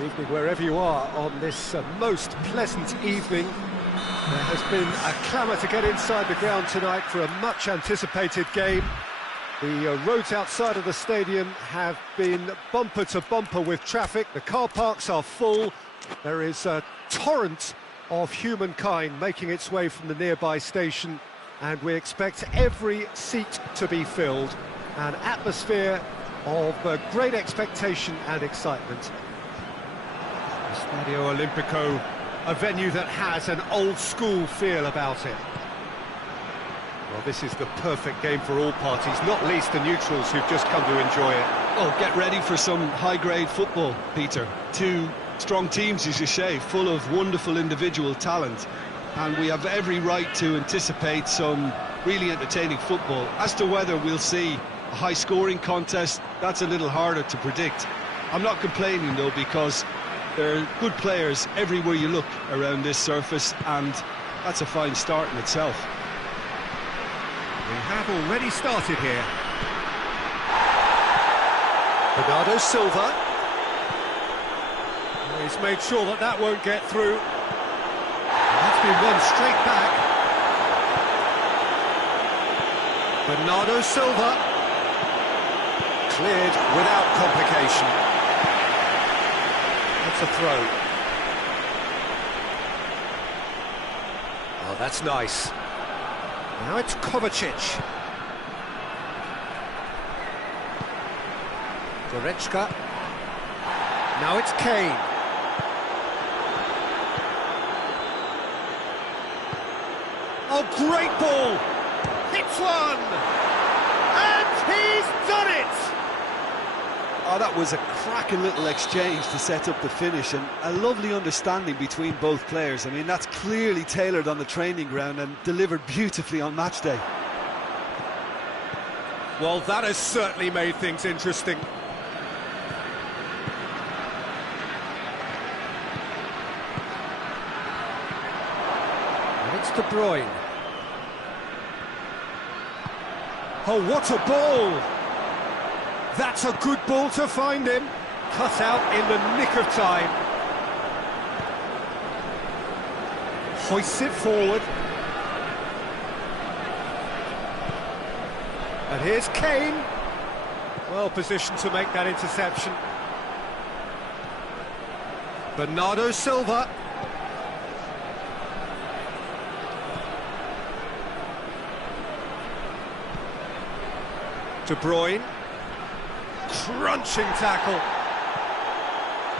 Good evening wherever you are on this most pleasant evening. There has been a clamour to get inside the ground tonight for a much anticipated game. The roads outside of the stadium have been bumper to bumper with traffic. The car parks are full. There is a torrent of humankind making its way from the nearby station, and we expect every seat to be filled. An atmosphere of great expectation and excitement. Stadio Olimpico, a venue that has an old-school feel about it. Well, this is the perfect game for all parties, not least the neutrals who've just come to enjoy it. Oh, get ready for some high-grade football, Peter. Two strong teams, as you say, full of wonderful individual talent. And we have every right to anticipate some really entertaining football. As to whether we'll see a high-scoring contest, that's a little harder to predict. I'm not complaining, though, because there are good players everywhere you look around this surface, and that's a fine start in itself. We have already started here. Bernardo Silva. He's made sure that that won't get through. That's been won straight back. Bernardo Silva. Cleared without complication. That's a throw. Oh, that's nice. Now it's Kovacic. Goretzka. Now it's Kane. Oh, great ball! Hits one! And he's done it! Oh, that was a cracking little exchange to set up the finish, and a lovely understanding between both players. I mean, that's clearly tailored on the training ground and delivered beautifully on match day. Well, that has certainly made things interesting. And it's De Bruyne. Oh, what a ball! That's a good ball to find him. Cut out in the nick of time. Hoists it forward. And here's Kane. Well positioned to make that interception. Bernardo Silva. De Bruyne. Crunching tackle.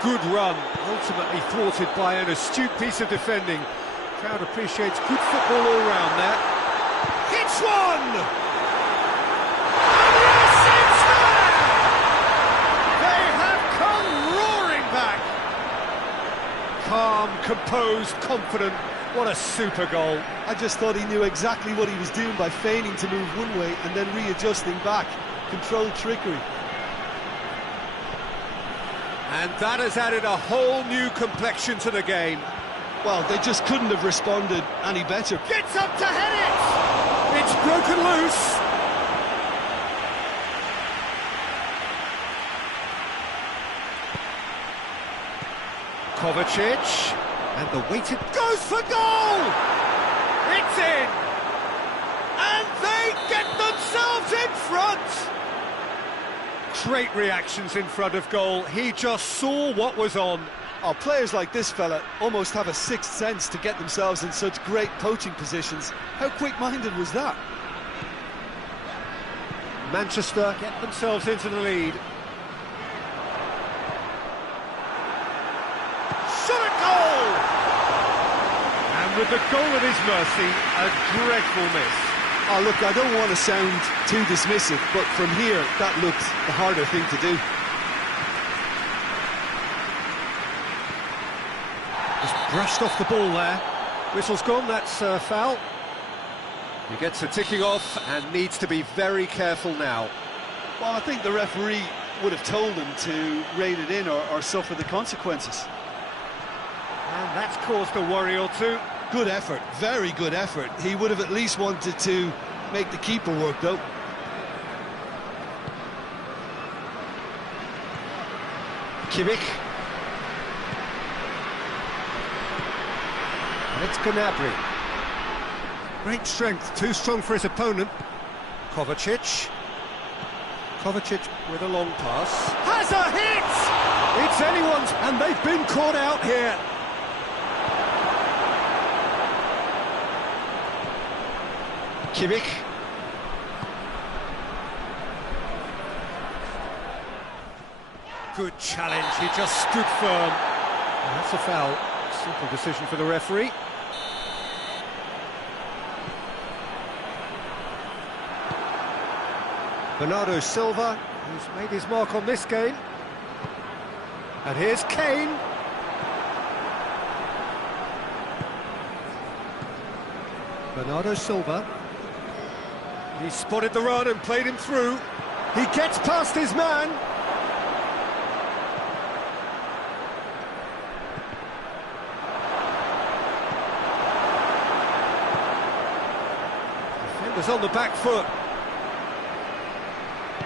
Good run, ultimately thwarted by an astute piece of defending. Crowd appreciates good football all round there. Hits one! And yes, it's there! They have come roaring back. Calm, composed, confident. What a super goal. I just thought he knew exactly what he was doing by feigning to move one way and then readjusting back. Controlled trickery. And that has added a whole new complexion to the game. Well, they just couldn't have responded any better. Gets up to head it! It's broken loose. Kovacic. And the weighted goes for goal! It's in! And they get themselves in front! Great reactions in front of goal. He just saw what was on. Oh, players like this fella almost have a sixth sense to get themselves in such great poaching positions. How quick-minded was that? Manchester get themselves into the lead. Shot at goal! And with the goal at his mercy, a dreadful miss. Oh, look, I don't want to sound too dismissive, but from here, that looked the harder thing to do. Just brushed off the ball there. Whistle's gone, that's foul. He gets a ticking off and needs to be very careful now. Well, I think the referee would have told him to rein it in or suffer the consequences. And that's caused a worry or two. Good effort, very good effort. He would have at least wanted to make the keeper work, though. Kimmich. It's Gnabry. Great strength, too strong for his opponent. Kovacic. Kovacic with a long pass. Has a hit! It's anyone's, and they've been caught out here. Kimmich. Good challenge, he just stood firm. And that's a foul. Simple decision for the referee. Bernardo Silva, who's made his mark on this game. And here's Kane. Bernardo Silva. He spotted the run and played him through. He gets past his man. Defender's on the back foot.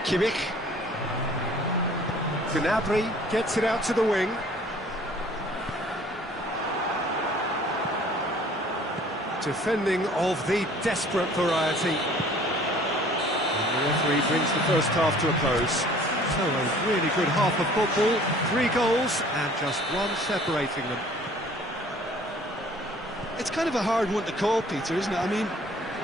Kimmich. Gnabry gets it out to the wing. Defending of the desperate variety. And the referee brings the first half to a close. So a really good half of football, 3 goals and just one separating them. It's kind of a hard one to call, Peter, isn't it? I mean,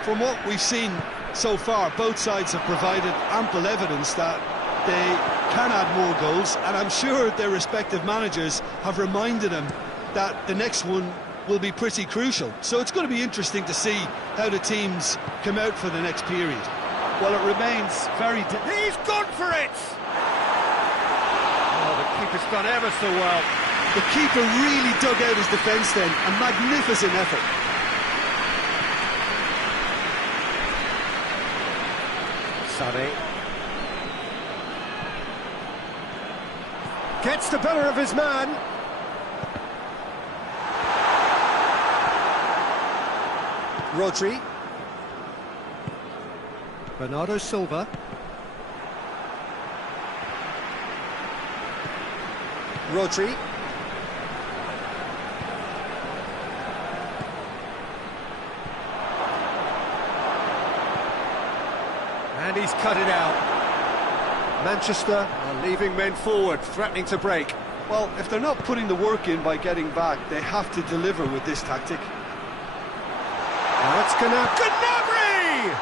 from what we've seen so far, both sides have provided ample evidence that they can add more goals, and I'm sure their respective managers have reminded them that the next one will be pretty crucial. So it's going to be interesting to see how the teams come out for the next period. Well, it remains very... He's gone for it! Oh, the keeper's done ever so well. The keeper really dug out his defence then, a magnificent effort. Sané. Gets the better of his man. Rodri. Bernardo Silva. Rodri. And he's cut it out. Manchester are leaving men forward, threatening to break. Well, if they're not putting the work in by getting back, they have to deliver with this tactic. Now it's Gnabry!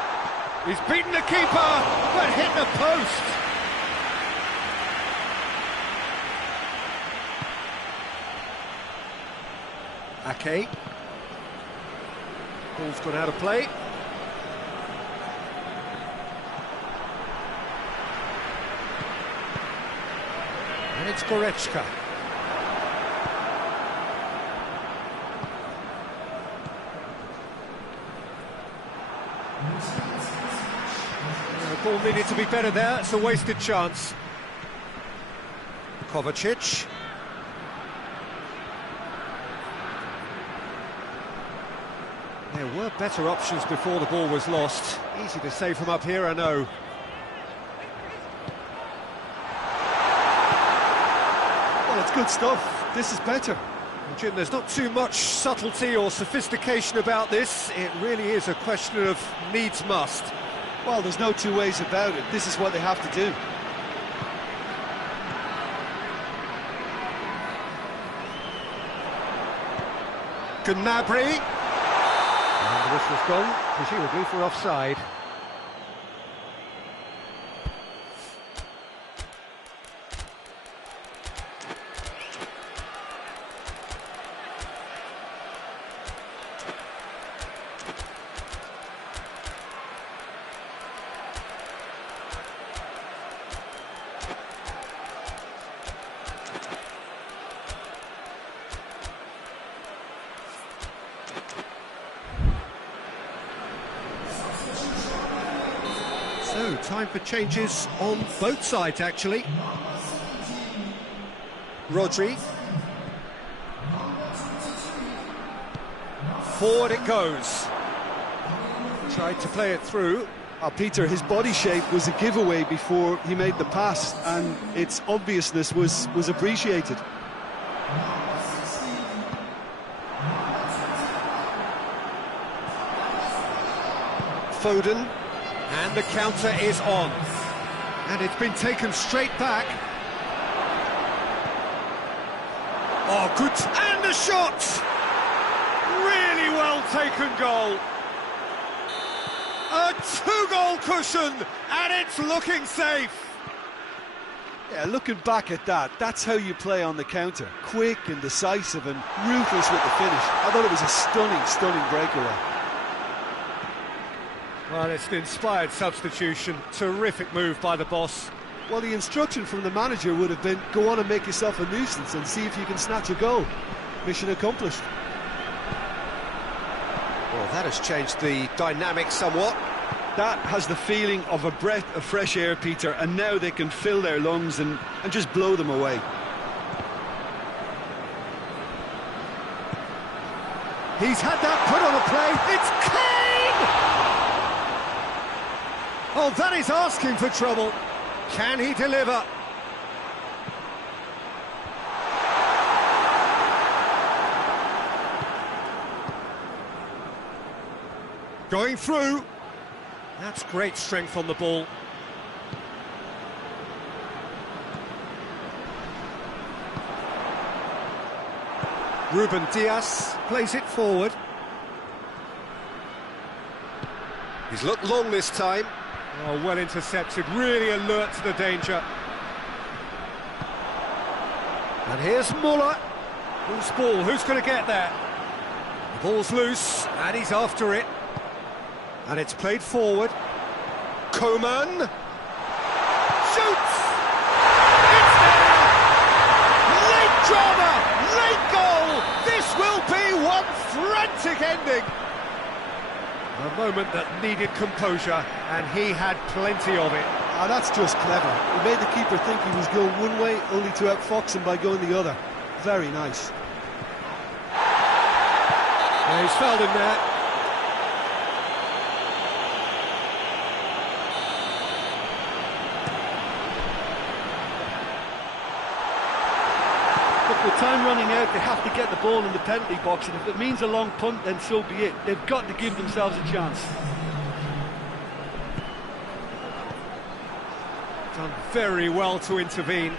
He's beaten the keeper, but hit the post. Ake. Ball's gone out of play. And it's Goretzka. The ball needed to be better there, it's a wasted chance. Kovacic. There were better options before the ball was lost. Easy to say from up here, I know. Well, it's good stuff. This is better. Well, Jim, there's not too much subtlety or sophistication about this. It really is a question of needs must. Well, there's no two ways about it. This is what they have to do. Gnabry. And the whistle's gone, presumably for offside. So, time for changes on both sides, actually. Rodri. Forward it goes. Tried to play it through. Peter, his body shape was a giveaway before he made the pass, and its obviousness was appreciated. Foden, and the counter is on. And it's been taken straight back. Oh, good, and the shot! Really well taken goal. A two-goal cushion, and it's looking safe. Yeah, looking back at that, that's how you play on the counter. Quick and decisive and ruthless with the finish. I thought it was a stunning breakaway. Well, it's an inspired substitution. Terrific move by the boss. Well, the instruction from the manager would have been, go on and make yourself a nuisance and see if you can snatch a goal. Mission accomplished. Well, that has changed the dynamic somewhat. That has the feeling of a breath of fresh air, Peter, and now they can fill their lungs and just blow them away. He's had that put on a play. It's Kane! Oh, that is asking for trouble. Can he deliver? Going through. That's great strength on the ball. Ruben Dias plays it forward. He's looked long this time. Oh, well intercepted, really alert to the danger. And here's Muller. Who's ball? Who's going to get there? The ball's loose, and he's after it. And it's played forward. Coman shoots! It's there! Late drama! Late goal! This will be one frantic ending! A moment that needed composure, and he had plenty of it. Ah, that's just clever. He made the keeper think he was going one way, only to outfox him by going the other. Very nice. Yeah, he's fouled him there. With time running out, they have to get the ball in the penalty box, and if it means a long punt, then so be it. They've got to give themselves a chance. Done very well to intervene.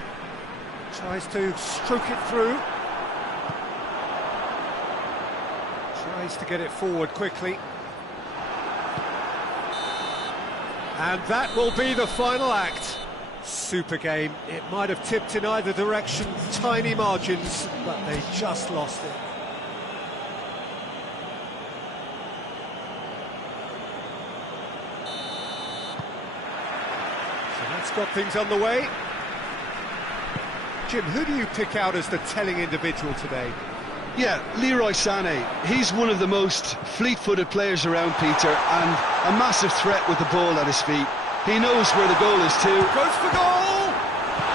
Tries to stroke it through. Tries to get it forward quickly. And that will be the final act. Super game. It might have tipped in either direction, tiny margins, but they just lost it. So that's got things underway. Jim, who do you pick out as the telling individual today? Yeah, Leroy Sané. He's one of the most fleet-footed players around, Peter, and a massive threat with the ball at his feet. He knows where the goal is too. Goes for goal!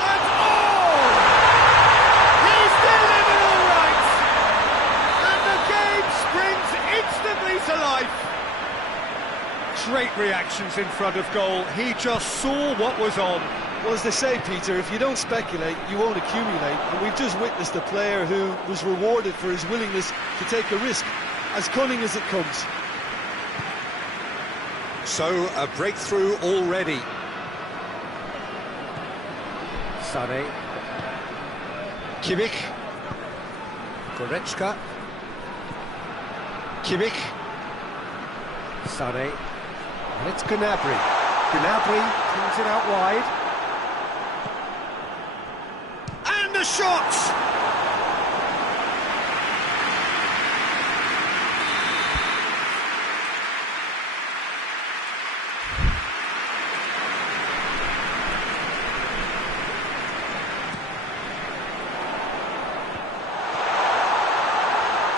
And oh! He's delivered all right! And the game springs instantly to life. Great reactions in front of goal. He just saw what was on. Well, as they say, Peter, if you don't speculate, you won't accumulate. And we've just witnessed a player who was rewarded for his willingness to take a risk, as cunning as it comes. So, a breakthrough already. Sané. Kimmich. Goretzka. Kimmich. Sané. And it's Gnabry. Gnabry pulls it out wide. And the shot!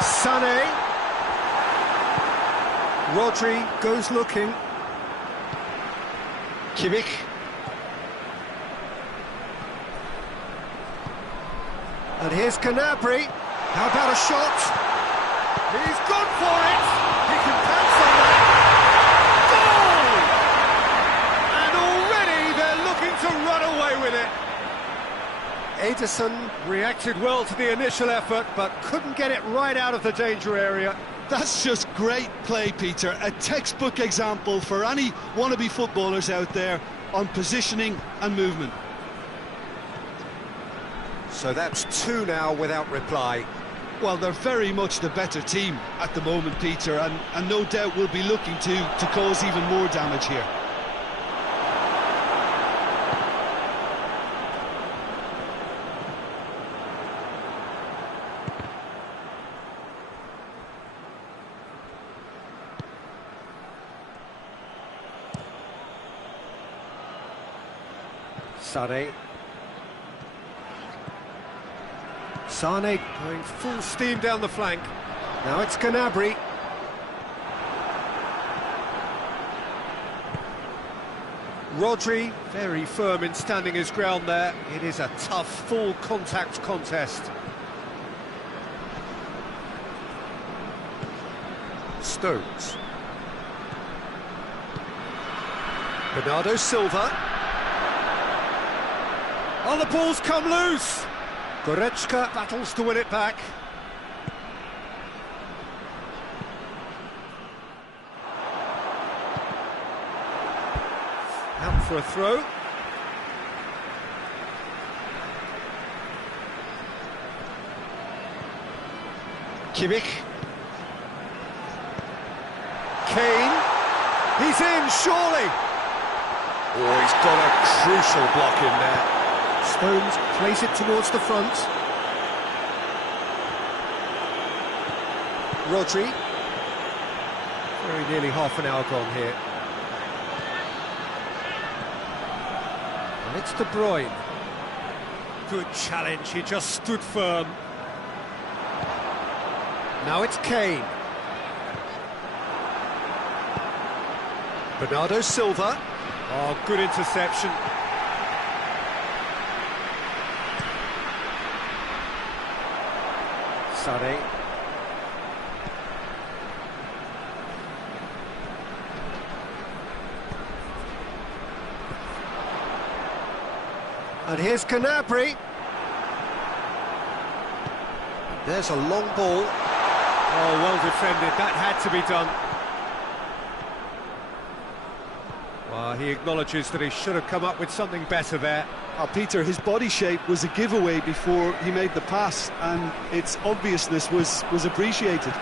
Sané. Rodri goes looking. Kimmich. And here's Gnabry. How about a shot? He's gone for it. He can pounce on that. Goal! And already they're looking to run away with it. Ederson reacted well to the initial effort, but couldn't get it right out of the danger area. That's just great play, Peter. A textbook example for any wannabe footballers out there on positioning and movement. So that's 2 now without reply. Well, they're very much the better team at the moment, Peter, and no doubt will be looking to cause even more damage here. Sane going full steam down the flank. Now it's Gnabry. Rodri, very firm in standing his ground there. It is a tough, full contact contest. Stones. Bernardo Silva. Oh, the ball's come loose! Goretzka battles to win it back. Out for a throw. Kimmich. Kane. He's in, surely! Oh, he's got a crucial block in there. Stones plays it towards the front. Rodri. Very nearly half an hour gone here. And it's De Bruyne. Good challenge, he just stood firm. Now it's Kane. Bernardo Silva. Oh, good interception. Sane. And here's Gnabry. There's a long ball. Oh, well defended. That had to be done. Well, he acknowledges that he should have come up with something better there. Peter, his body shape was a giveaway before he made the pass, and its obviousness was appreciated.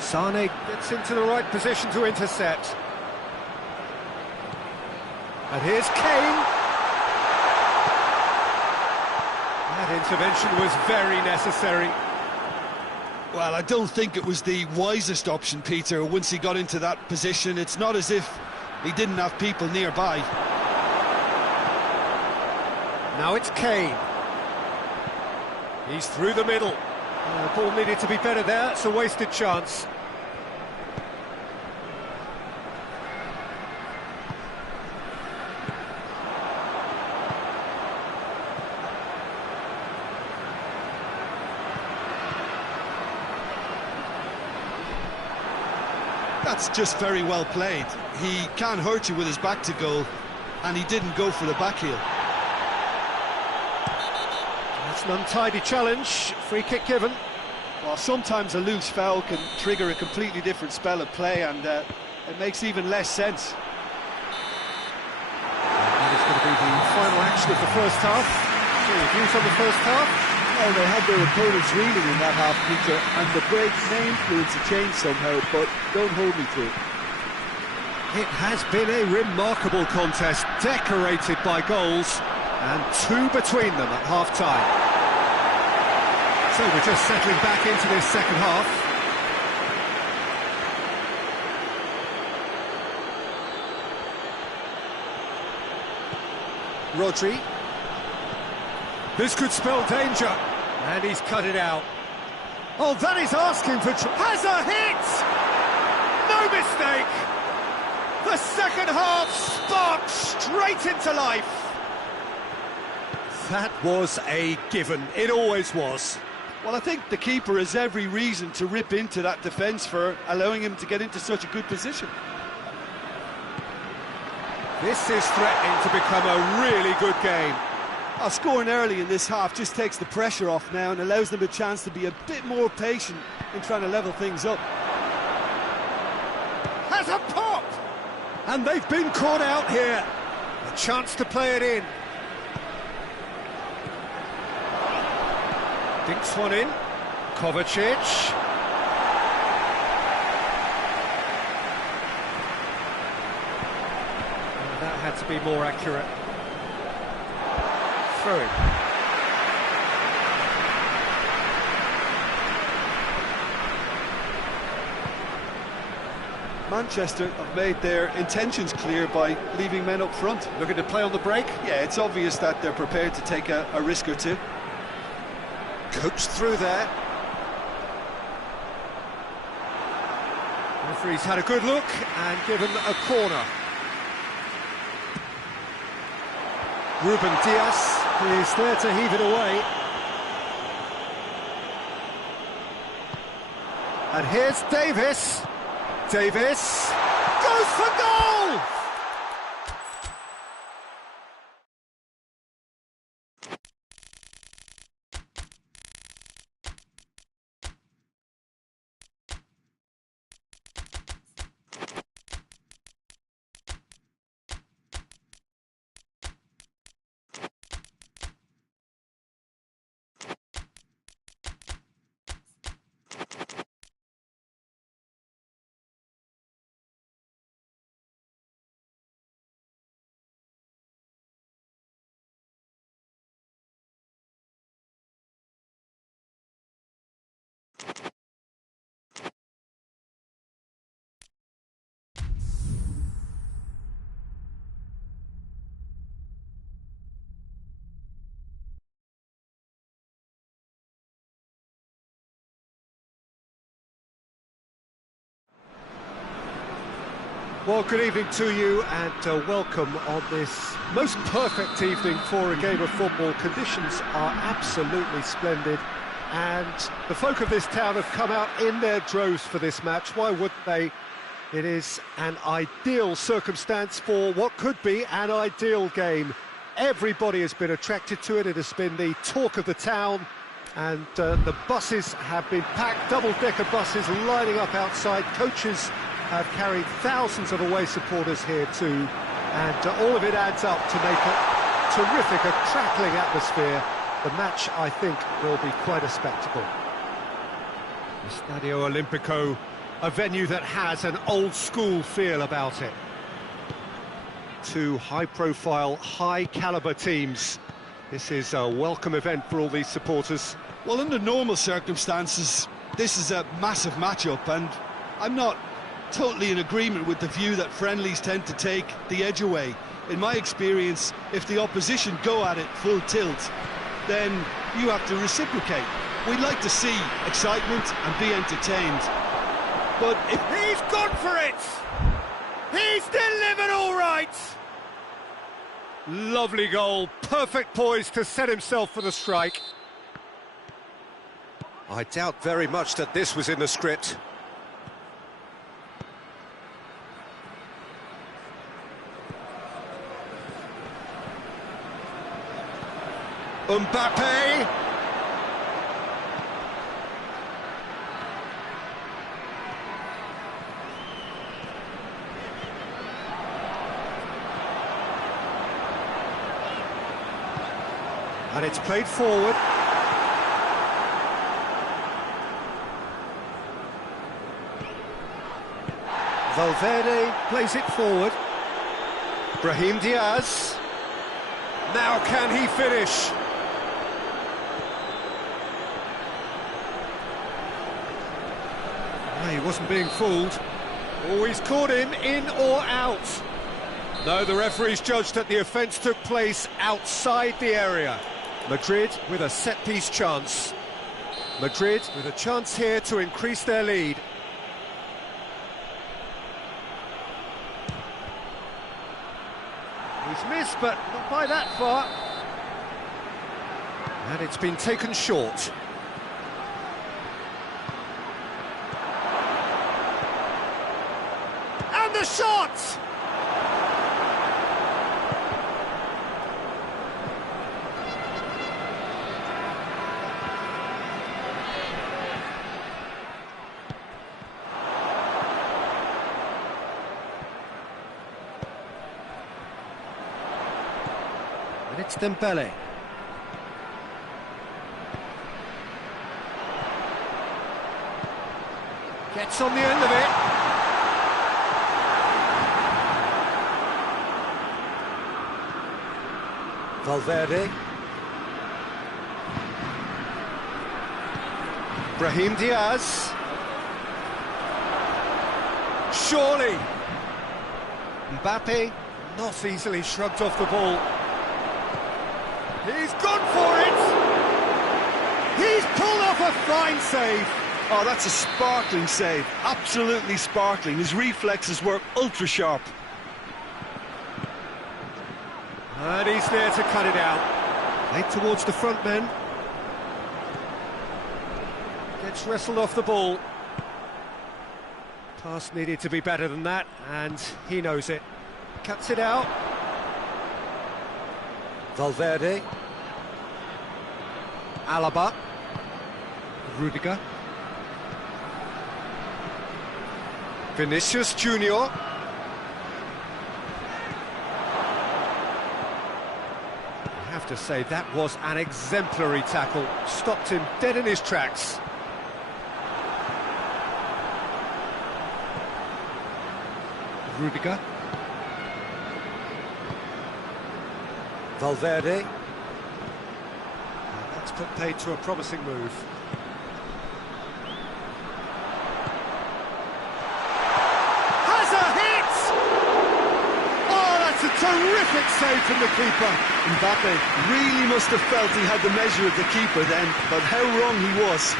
Sane gets into the right position to intercept. And here's Kane. That intervention was very necessary. Well, I don't think it was the wisest option, Peter, once he got into that position. It's not as if he didn't have people nearby. Now it's Kane. He's through the middle. The ball needed to be better there. It's a wasted chance. That's just very well played. He can hurt you with his back to goal, and he didn't go for the back heel. It's an untidy challenge. Free kick given. Well, sometimes a loose foul can trigger a completely different spell of play, and it makes even less sense. That is going to be the final action of the first half. So, views on the first half? Well, they had their opponents reeling in that half, Peter, and the break may influence a change somehow, but don't hold me to it. It has been a remarkable contest, decorated by goals, and 2 between them at half-time. So we're just settling back into this second half. Rodri. This could spell danger, and he's cut it out. Oh, that is asking for... Has a hit! No mistake! The second half sparked straight into life. That was a given. It always was. Well, I think the keeper has every reason to rip into that defence for allowing him to get into such a good position. This is threatening to become a really good game. Scoring early in this half just takes the pressure off now and allows them a chance to be a bit more patient in trying to level things up. Has a pop! And they've been caught out here. A chance to play it in. Dinks one in. Kovacic. That had to be more accurate. Through. Manchester have made their intentions clear by leaving men up front. Looking to play on the break. Yeah, it's obvious that they're prepared to take a risk or two. Coached through there. Referee's had a good look and given a corner. Ruben Dias is there to heave it away. And here's Davis. Davis goes for goal! Well, good evening to you and welcome on this most perfect evening for a game of football. Conditions are absolutely splendid and the folk of this town have come out in their droves for this match. Why wouldn't they? It is an ideal circumstance for what could be an ideal game. Everybody has been attracted to it. It has been the talk of the town and the buses have been packed, double-decker buses lining up outside. Coaches have carried thousands of away supporters here too, and all of it adds up to make a terrific, a crackling atmosphere. The match, I think, will be quite a spectacle. The Stadio Olimpico, a venue that has an old-school feel about it. Two high-profile, high-caliber teams. This is a welcome event for all these supporters. Well, under normal circumstances, this is a massive matchup, and I'm not totally in agreement with the view that friendlies tend to take the edge away. In my experience, if the opposition go at it full tilt, then you have to reciprocate. We'd like to see excitement and be entertained. But if He's gone for it! He's delivered all right! Lovely goal, perfect poise to set himself for the strike. I doubt very much that this was in the script. Mbappe. And it's played forward. Valverde plays it forward. Brahim Diaz. Now can he finish? He wasn't being fooled. Oh, he's caught him in or out. No, the referee's judged that the offence took place outside the area. Madrid with a set-piece chance. Madrid with a chance here to increase their lead. He's missed, but not by that far. And it's been taken short. And the shot! And it's Dembele. Gets on the end of it. Valverde. Brahim Diaz. Surely. Mbappe, not easily shrugged off the ball. He's gone for it! He's pulled off a fine save! Oh, that's a sparkling save, absolutely sparkling. His reflexes were ultra-sharp. And he's there to cut it out. Late towards the front men. Gets wrestled off the ball. Pass needed to be better than that, and he knows it. Cuts it out. Valverde. Alaba. Rudiger. Vinicius Junior. I have to say, that was an exemplary tackle. Stopped him dead in his tracks. Rudiger. Valverde. That's put paid to a promising move. Has a hit! Oh, that's a terrific save from the keeper. Mbappe really must have felt he had the measure of the keeper then, but how wrong he was.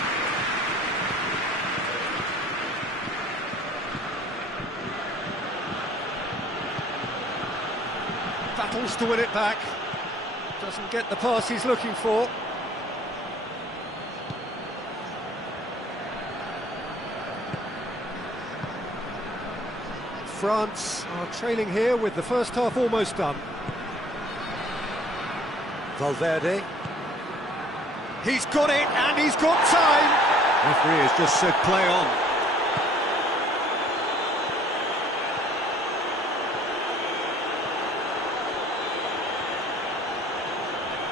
Battles to win it back. Doesn't get the pass he's looking for. France are trailing here with the first half almost done. Valverde. He's got it, and he's got time! Referee has just said play on.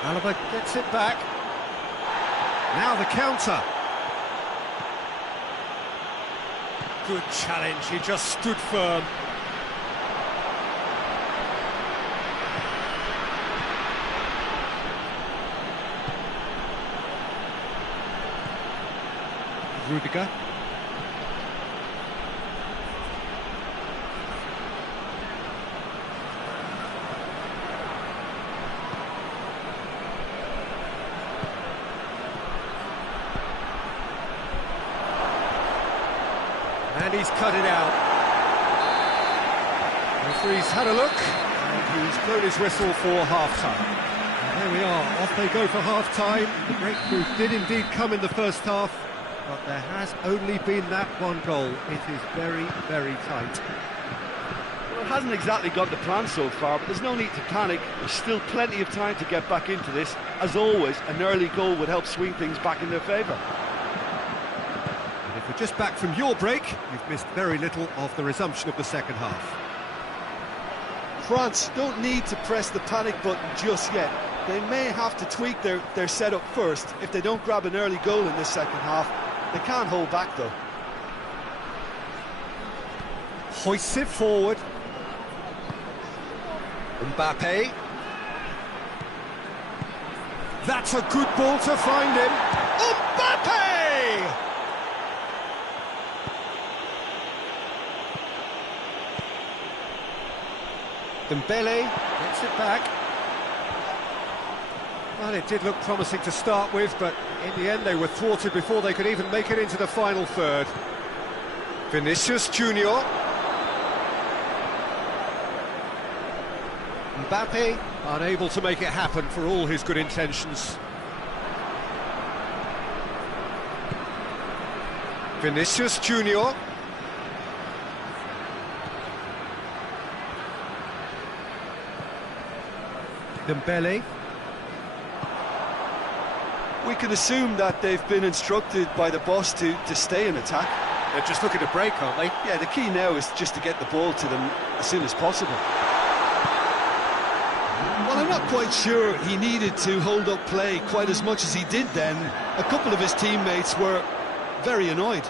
Alaba gets it back. Now the counter. Good challenge, he just stood firm. Rudiger. And he's cut it out. The referee's had a look, and he's blown his whistle for half-time. And there we are, off they go for half-time. The breakthrough did indeed come in the first half, but there has only been that one goal. It is very, very tight. Well, it hasn't exactly got the plan so far, but there's no need to panic. There's still plenty of time to get back into this. As always, an early goal would help swing things back in their favour. If we're just back from your break, you've missed very little of the resumption of the second half. France don't need to press the panic button just yet. They may have to tweak their setup first if they don't grab an early goal in this second half. They can't hold back though. Hoists it forward. Mbappe. That's a good ball to find him. Mbappe! Dembele gets it back. Well, it did look promising to start with, but in the end they were thwarted before they could even make it into the final third. Vinicius Junior. Mbappe unable to make it happen for all his good intentions. Vinicius Junior. Dembele. We can assume that they've been instructed by the boss to stay in attack. They're just looking to break, aren't they? Yeah, the key now is just to get the ball to them as soon as possible. Well, I'm not quite sure he needed to hold up play quite as much as he did then. A couple of his teammates were very annoyed.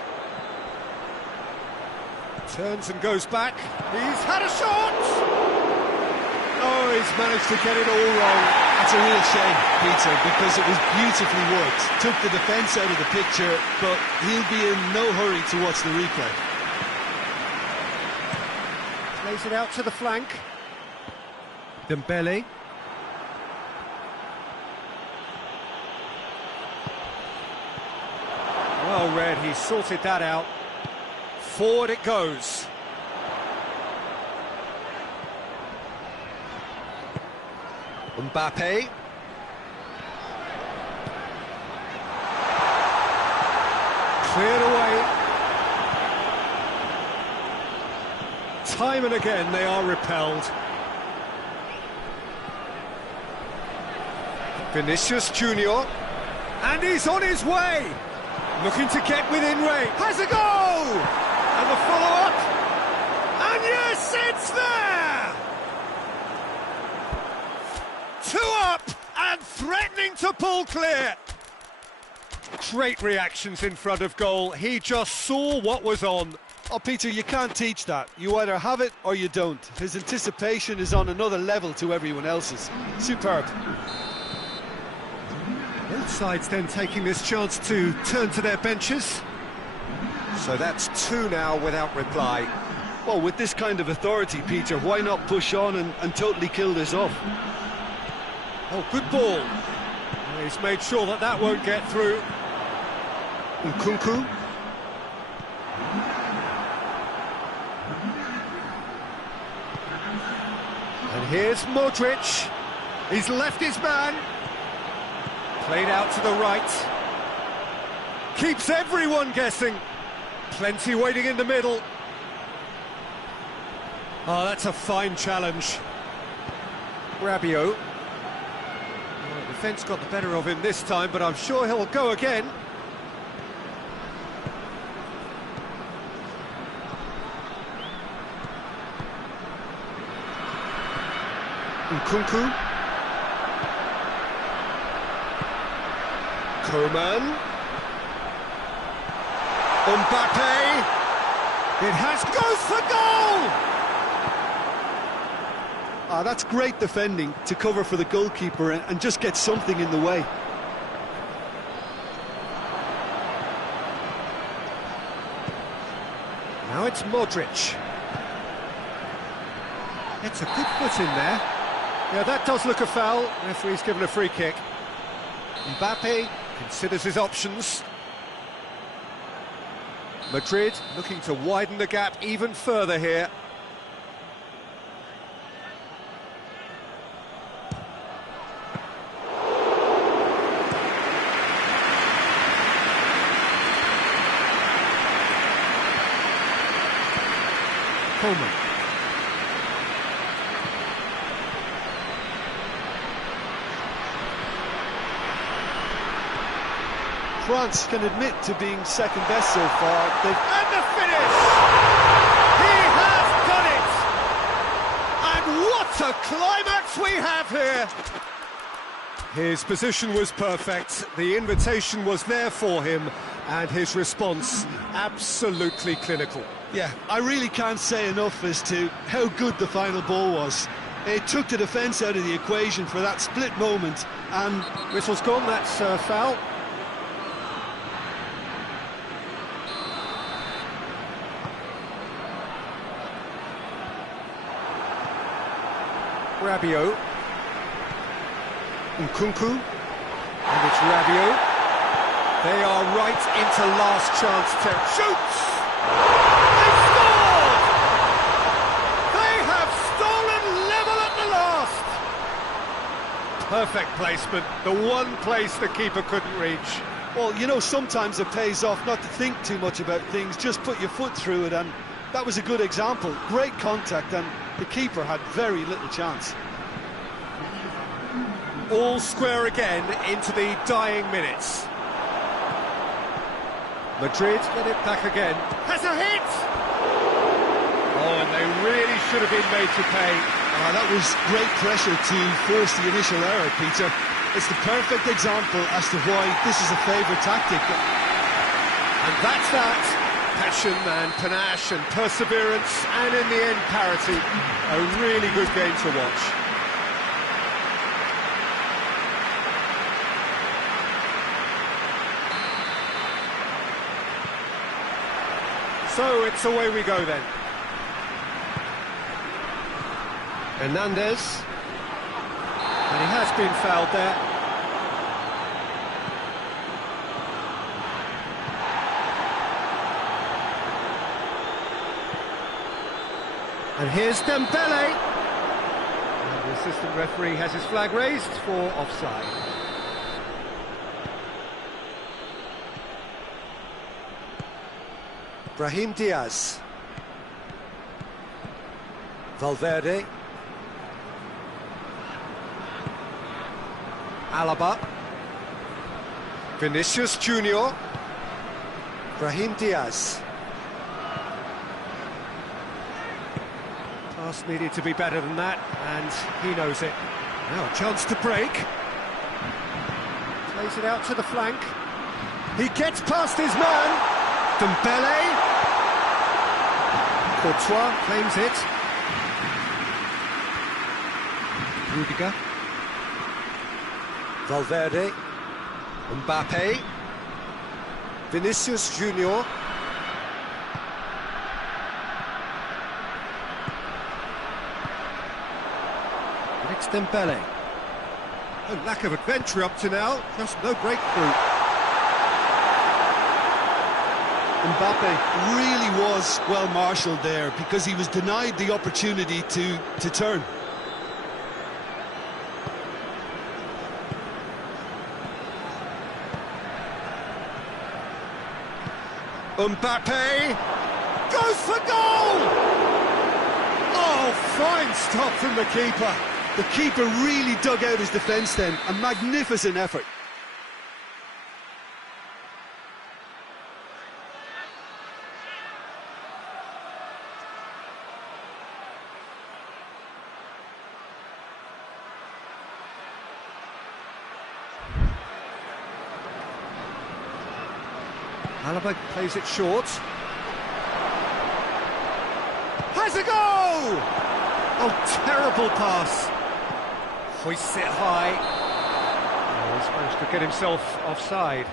Turns and goes back. He's had a shot! Oh, he's managed to get it all wrong. It's a real shame, Peter, because it was beautifully worked. Took the defence out of the picture, but he'll be in no hurry to watch the replay. Plays it out to the flank. Dembele. Well read, he sorted that out. Forward it goes. Mbappe. Cleared away. Time and again they are repelled. Vinicius Junior. And he's on his way. Looking to get within range. Has a goal! And the follow-up. And yes, it's there! 2 up and threatening to pull clear. Great reactions in front of goal. He just saw what was on. Oh, Peter, you can't teach that. You either have it or you don't. His anticipation is on another level to everyone else's. Superb. Both sides then taking this chance to turn to their benches. So that's 2 now without reply. Well, with this kind of authority, Peter, why not push on and totally kill this off? Oh, good ball. He's made sure that that won't get through. Nkunku. And here's Modric. He's left his man. Played out to the right. Keeps everyone guessing. Plenty waiting in the middle. Oh, that's a fine challenge. Rabiot. Well, defence got the better of him this time, but I'm sure he'll go again. Nkunku. Coman. Mbappe. It goes for goal! That's great defending to cover for the goalkeeper and just get something in the way. Now it's Modric. It's a good foot in there. Yeah, that does look a foul. Referee's given a free kick. Mbappe considers his options. Madrid looking to widen the gap even further here. Coman. France can admit to being second best so far. And the finish! He has done it! And what a climax we have here! His position was perfect, the invitation was there for him, and his response absolutely clinical. Yeah, I really can't say enough as to how good the final ball was. It took the defence out of the equation for that split moment, and... Whistle's gone, that's foul. Rabiot. Nkunku. And it's Rabiot. They are right into last chance Shoots! They scored! They have stolen level at the last! Perfect placement, the one place the keeper couldn't reach. Well, you know, sometimes it pays off not to think too much about things, just put your foot through it, and that was a good example. Great contact, and the keeper had very little chance. All square again into the dying minutes. Madrid get it back again. Has a hit! Oh, and they really should have been made to pay. That was great pressure to force the initial error, Peter. It's the perfect example as to why this is a favourite tactic. And that's that. Passion and panache and perseverance, and in the end, parity. A really good game to watch. So it's away we go then. Hernandez. And he has been fouled there. And here's Dembele. And the assistant referee has his flag raised for offside. Brahim Diaz. Valverde. Alaba. Vinicius Junior. Brahim Diaz. Pass needed to be better than that, and he knows it. Now a chance to break. Plays it out to the flank. He gets past his man. Dembele. Courtois claims it. Rudiger. Valverde. Mbappe. Vinicius Junior. Next Dembele. No lack of adventure up to now, just no breakthrough. Mbappe really was well marshalled there because he was denied the opportunity to turn. Mbappe goes for goal! Oh, fine stop from the keeper. The keeper really dug out his defence then, a magnificent effort. Alaba plays it short. Has a go! Oh, terrible pass. Hoists it high. Oh, he's managed to get himself offside.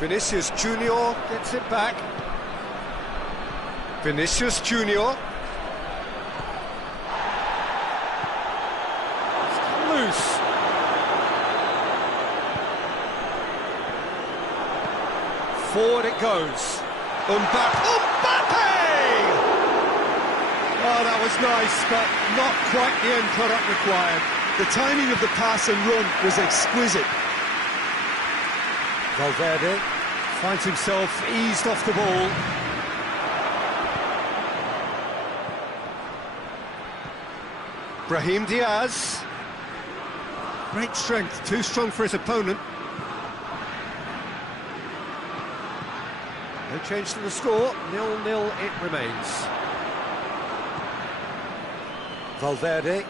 Vinicius Junior gets it back. Vinicius Junior. Loose. Forward it goes. Mbappe! Oh, that was nice, but not quite the end product required. The timing of the pass and run was exquisite. Valverde finds himself eased off the ball. Brahim Diaz. Great strength, too strong for his opponent. No change to the score, 0-0 it remains. Valverde.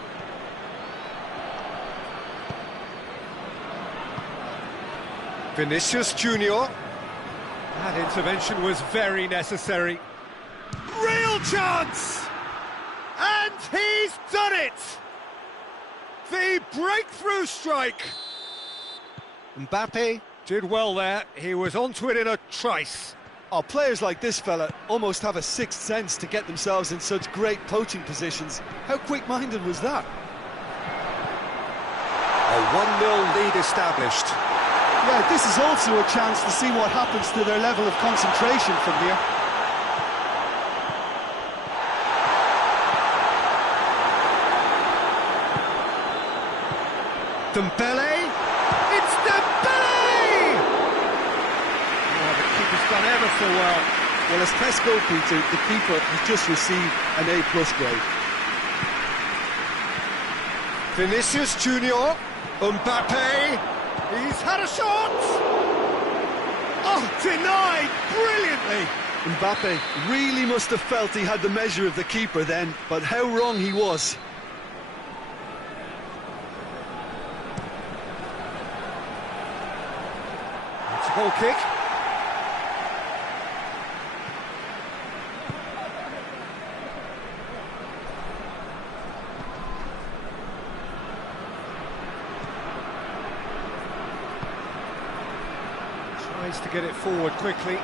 Vinicius Junior. That intervention was very necessary. Real chance! And he's done it! The breakthrough strike! Mbappe did well there, he was onto it in a trice. Oh, players like this fella almost have a sixth sense to get themselves in such great poaching positions. How quick-minded was that? A 1-0 lead established. Yeah, this is also a chance to see what happens to their level of concentration from here. Dembele! It's Dembele! Oh, the keeper's done ever so well. Well, as tests go, Peter, the keeper has just received an A+ grade. Vinicius Junior, Mbappe, He's had a shot! Oh, denied brilliantly! Mbappe really must have felt he had the measure of the keeper then, but how wrong he was. It's a goal kick. Tries to get it forward quickly.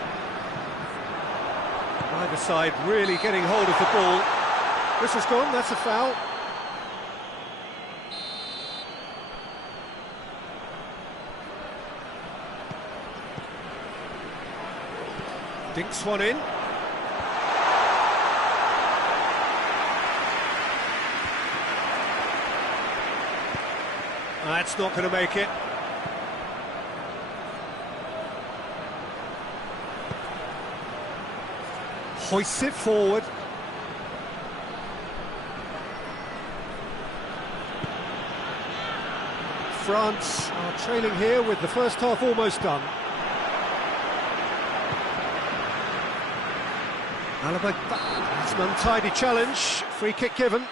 Either side really getting hold of the ball. This has gone, that's a foul. Dinks one in. That's not going to make it. Hoists it forward. France are trailing here with the first half almost done. Alaba, it's an untidy challenge. Free kick given.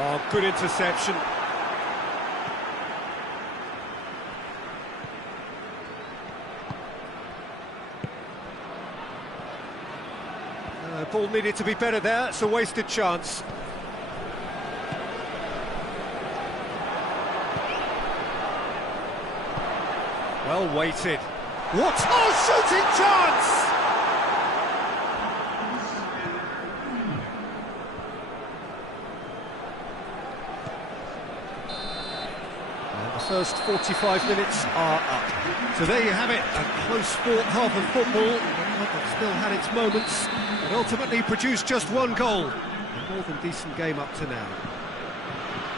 Oh, good interception. Ball needed to be better there, it's a wasted chance. Well weighted. What? Oh, shooting chance! And the first 45 minutes are up. So there you have it, a close-fought half of football. That still had its moments, but ultimately produced just one goal. A more than decent game up to now.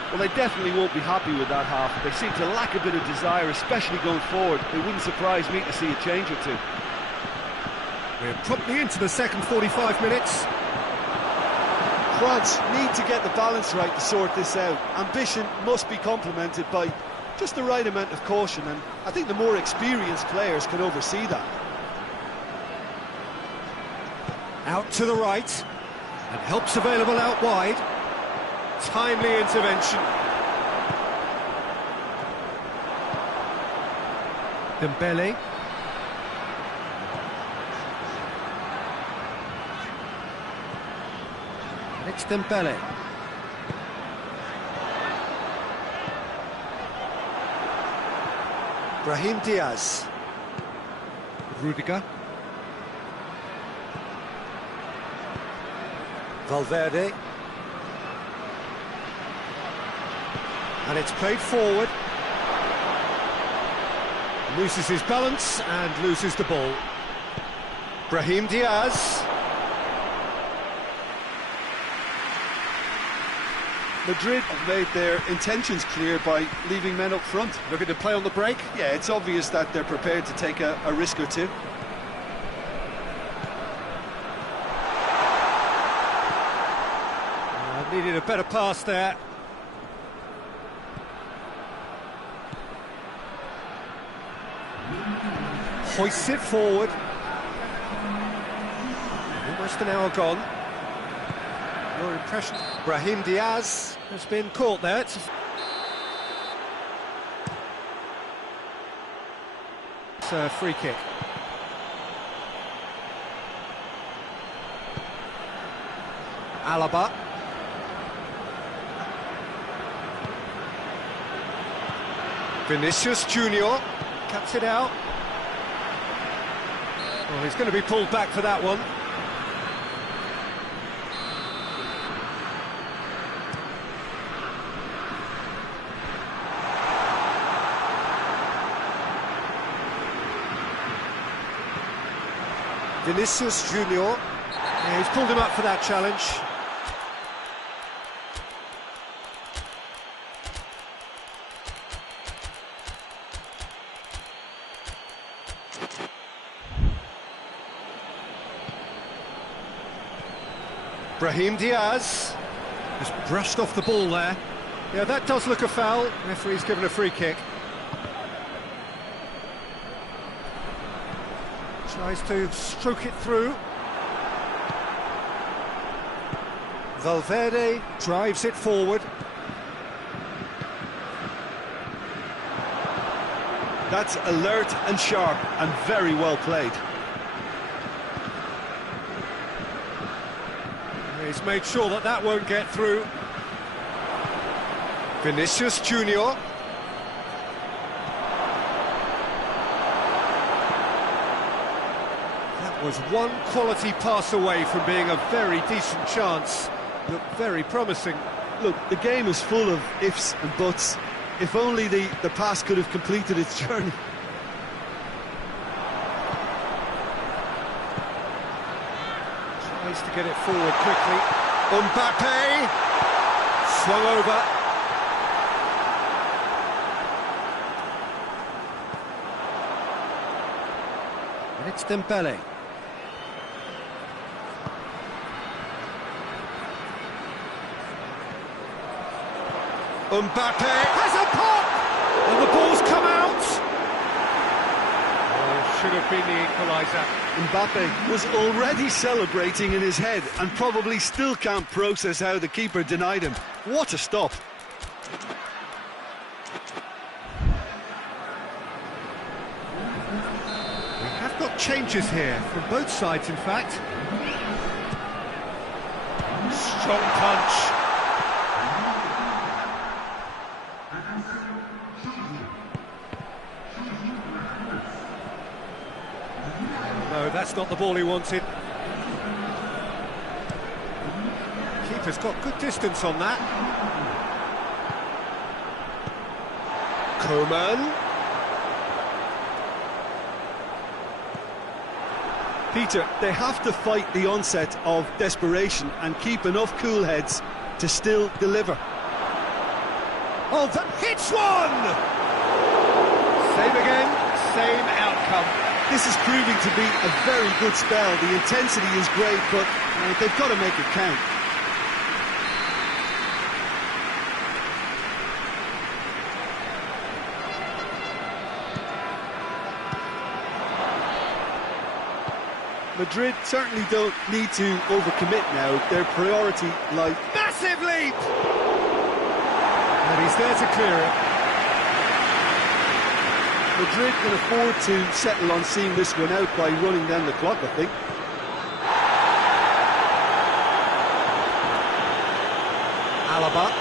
Well, they definitely won't be happy with that half. They seem to lack a bit of desire, especially going forward. It wouldn't surprise me to see a change or two. We're promptly into the second 45 minutes. France need to get the balance right to sort this out. Ambition must be complemented by just the right amount of caution, and I think the more experienced players can oversee that. Out to the right, and help's available out wide. Timely intervention. Dembele. And it's Dembele. Brahim Diaz. Rudiger. Valverde. And it's played forward. Loses his balance and loses the ball. Brahim Diaz. Madrid have made their intentions clear by leaving men up front. Looking to play on the break. Yeah, it's obvious that they're prepared to take a risk or two. Needed a better pass there. Hoists it forward. Almost an hour gone. Your impression? Brahim Diaz has been caught there. It's a free kick. Alaba. Vinicius Junior cuts it out. Well, he's going to be pulled back for that one. Vinicius Junior. Yeah, he's pulled him up for that challenge. Brahim Diaz just brushed off the ball there. Yeah, that does look a foul. Referee's given a free kick. Tries to stroke it through. Valverde drives it forward. That's alert and sharp and very well played. He's made sure that that won't get through. Vinicius Junior. That was one quality pass away from being a very decent chance. Looked very promising. Look, the game is full of ifs and buts. If only the pass could have completed its journey. Tries to get it forward quickly. Mbappe swung over. And it's Dembele. Mbappe has a pop! And the ball's come out! Oh, should have been the equaliser. Mbappe was already celebrating in his head and probably still can't process how the keeper denied him. What a stop! We have got changes here from both sides, in fact. Strong punch. No, that's not the ball he wanted. Keeper's got good distance on that. Coman. Peter, they have to fight the onset of desperation and keep enough cool heads to still deliver. Oh, that hits one! Same again, same outcome. This is proving to be a very good spell. The intensity is great, but they've got to make it count. Madrid certainly don't need to overcommit now. Their priority lies... Massive leap! And he's there to clear it. Madrid can afford to settle on seeing this one out by running down the clock, I think. Alaba.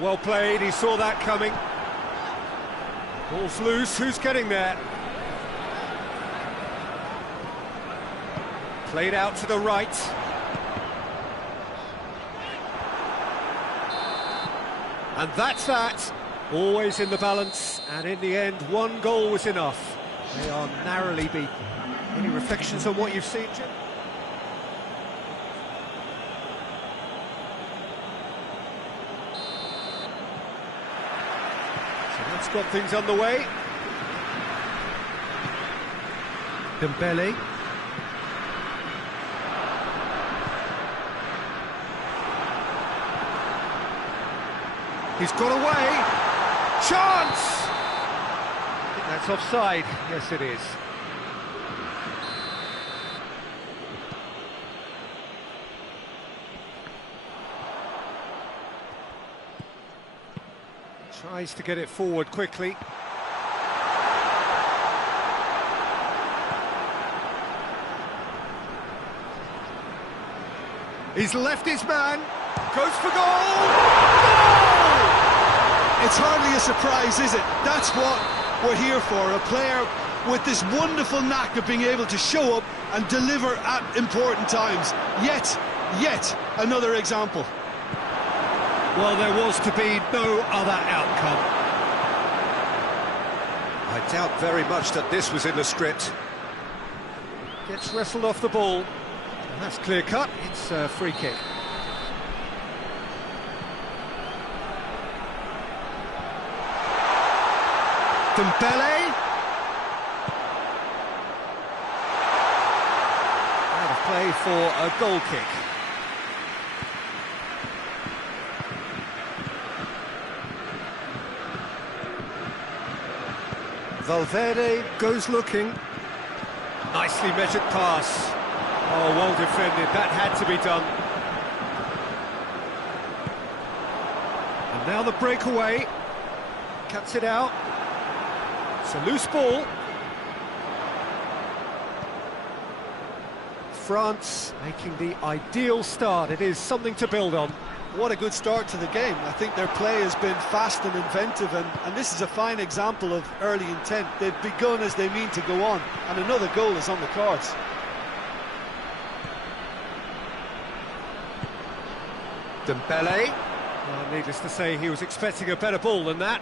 Well played, he saw that coming. Ball's loose, who's getting there? Played out to the right. And that's that. Always in the balance, and in the end, one goal was enough. They are narrowly beaten. Any reflections on what you've seen, Jim? That's got things underway. Dembele. He's got away. Chance! I think that's offside. Yes, it is. Tries to get it forward quickly. He's left his man, goes for goal! Goal! It's hardly a surprise, is it? That's what we're here for, a player with this wonderful knack of being able to show up and deliver at important times. Yet another example. Well, there was to be no other outcome. I doubt very much that this was in the script. Gets wrestled off the ball. And that's clear cut. It's a free kick. Dembele. Out of play for a goal kick. Valverde goes looking. Nicely measured pass. Oh, well defended. That had to be done. And now the breakaway. Cuts it out. It's a loose ball. France making the ideal start. It is something to build on. What a good start to the game. I think their play has been fast and inventive, and this is a fine example of early intent. They've begun as they mean to go on, and another goal is on the cards. Dembele. Well, needless to say, he was expecting a better ball than that.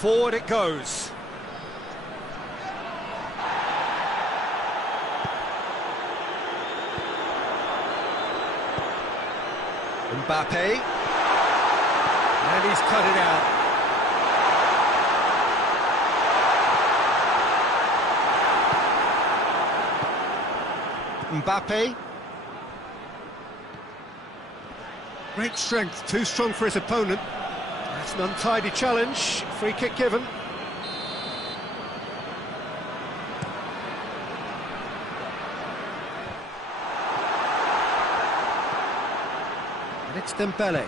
Forward it goes. Mbappe, and he's cut it out. Mbappe, great strength, too strong for his opponent. That's an untidy challenge, free kick given. And it's Dembele.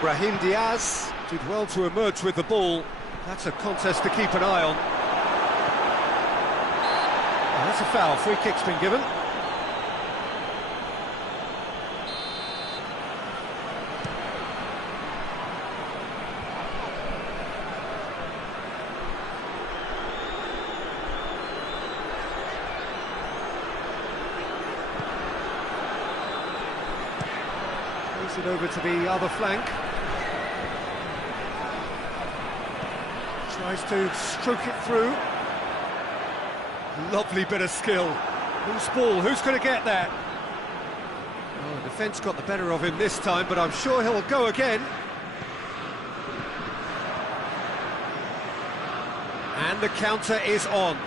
Brahim Diaz did well to emerge with the ball. That's a contest to keep an eye on. Oh, that's a foul, free kick's been given. It over to the other flank. Tries to stroke it through. Lovely bit of skill. Loose ball, who's going to get that? Oh, the defence got the better of him this time, but I'm sure he'll go again. And the counter is on.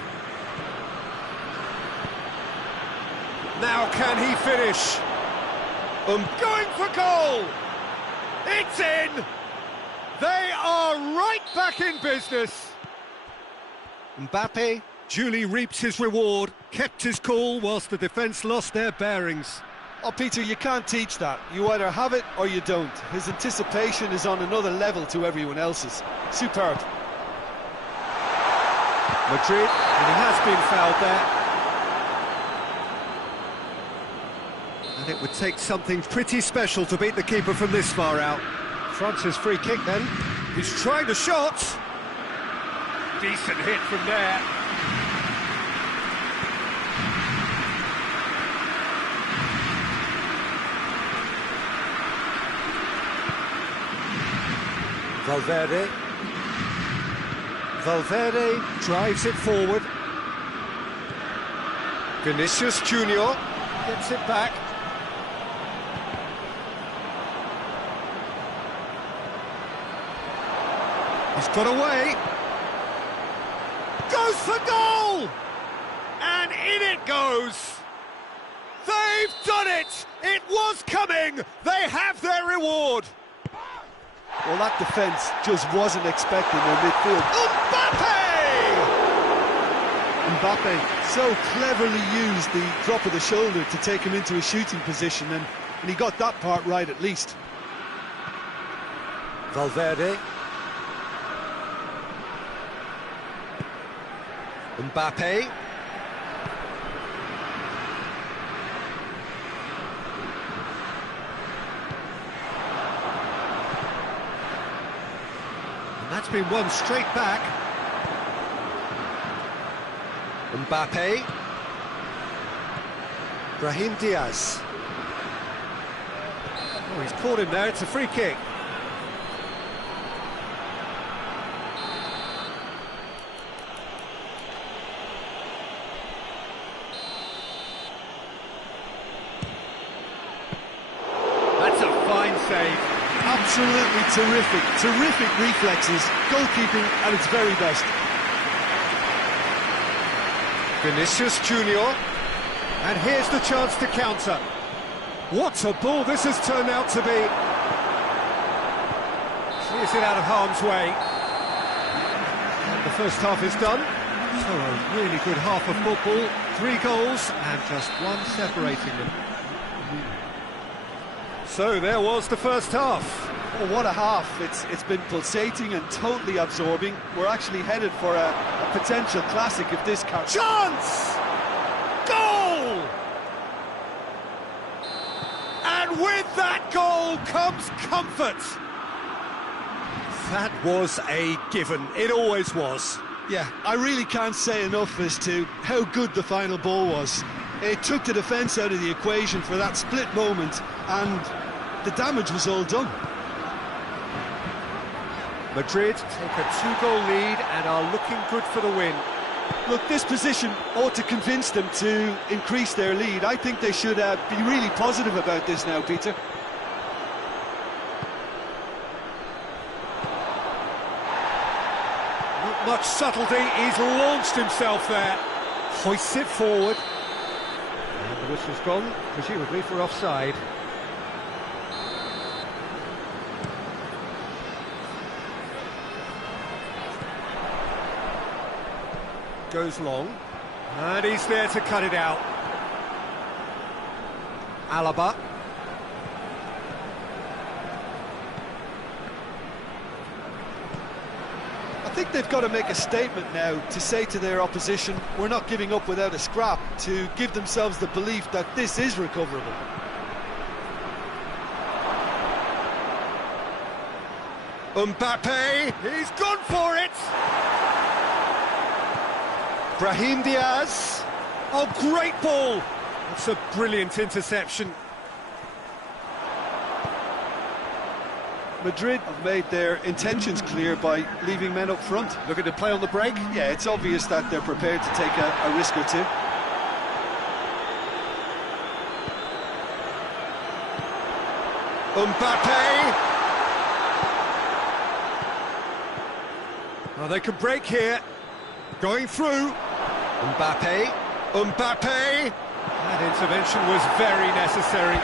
Now can he finish? Going for goal! It's in! They are right back in business! Mbappe duly reaps his reward, kept his cool whilst the defence lost their bearings. Oh, Peter, you can't teach that. You either have it or you don't. His anticipation is on another level to everyone else's. Superb. Madrid, and he has been fouled there. And it would take something pretty special to beat the keeper from this far out. France's free kick then. He's trying a shot. Decent hit from there. Valverde. Valverde drives it forward. Vinicius Junior gets it back. He's got away. Goes for goal! And in it goes! They've done it! It was coming! They have their reward! Well, that defence just wasn't expecting their midfield. Mbappe! Mbappe so cleverly used the drop of the shoulder to take him into a shooting position, and he got that part right at least. Valverde. Mbappe. And that's been won straight back. Mbappe. Brahim Diaz. Oh, he's caught him there, it's a free kick. save. Absolutely terrific reflexes, goalkeeping at its very best. Vinicius Junior, and here's the chance to counter. What a ball this has turned out to be. Clears it out of harm's way. And the first half is done. So a really good half of football. 3 goals and just one separating them. So there was the first half. Oh, what a half. It's been pulsating and totally absorbing. We're actually headed for a potential classic if this counts. Chance! Goal! And with that goal comes comfort. That was a given. It always was. Yeah, I really can't say enough as to how good the final ball was. It took the defence out of the equation for that split moment, and the damage was all done. Madrid take a 2-goal lead and are looking good for the win. Look, this position ought to convince them to increase their lead. I think they should be really positive about this now, Peter. Not much subtlety, he's launched himself there. Hoists it forward. And the whistle's gone, presumably for offside. Goes long, and he's there to cut it out. Alaba. I think they've got to make a statement now to say to their opposition, we're not giving up without a scrap, to give themselves the belief that this is recoverable. Mbappe, he's gone for it! Brahim Diaz. Oh, great ball! That's a brilliant interception. Madrid have made their intentions clear by leaving men up front. Looking to play on the break? Yeah, it's obvious that they're prepared to take a risk or two. Mbappe! Oh, they can break here. Going through. Mbappe. That intervention was very necessary.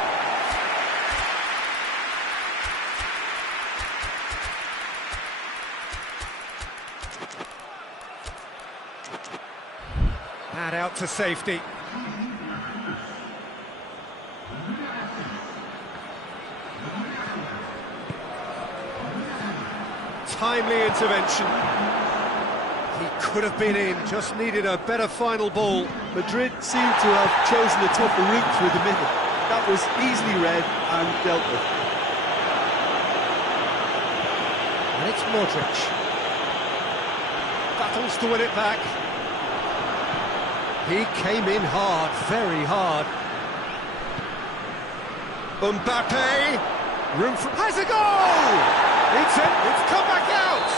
And out to safety. Timely intervention. He could have been in, just needed a better final ball. Madrid seemed to have chosen a tougher route through the middle. That was easily read and dealt with. And it's Modric. Battles to win it back. He came in hard, very hard. Mbappe! Room for... Has a goal! It's come back out!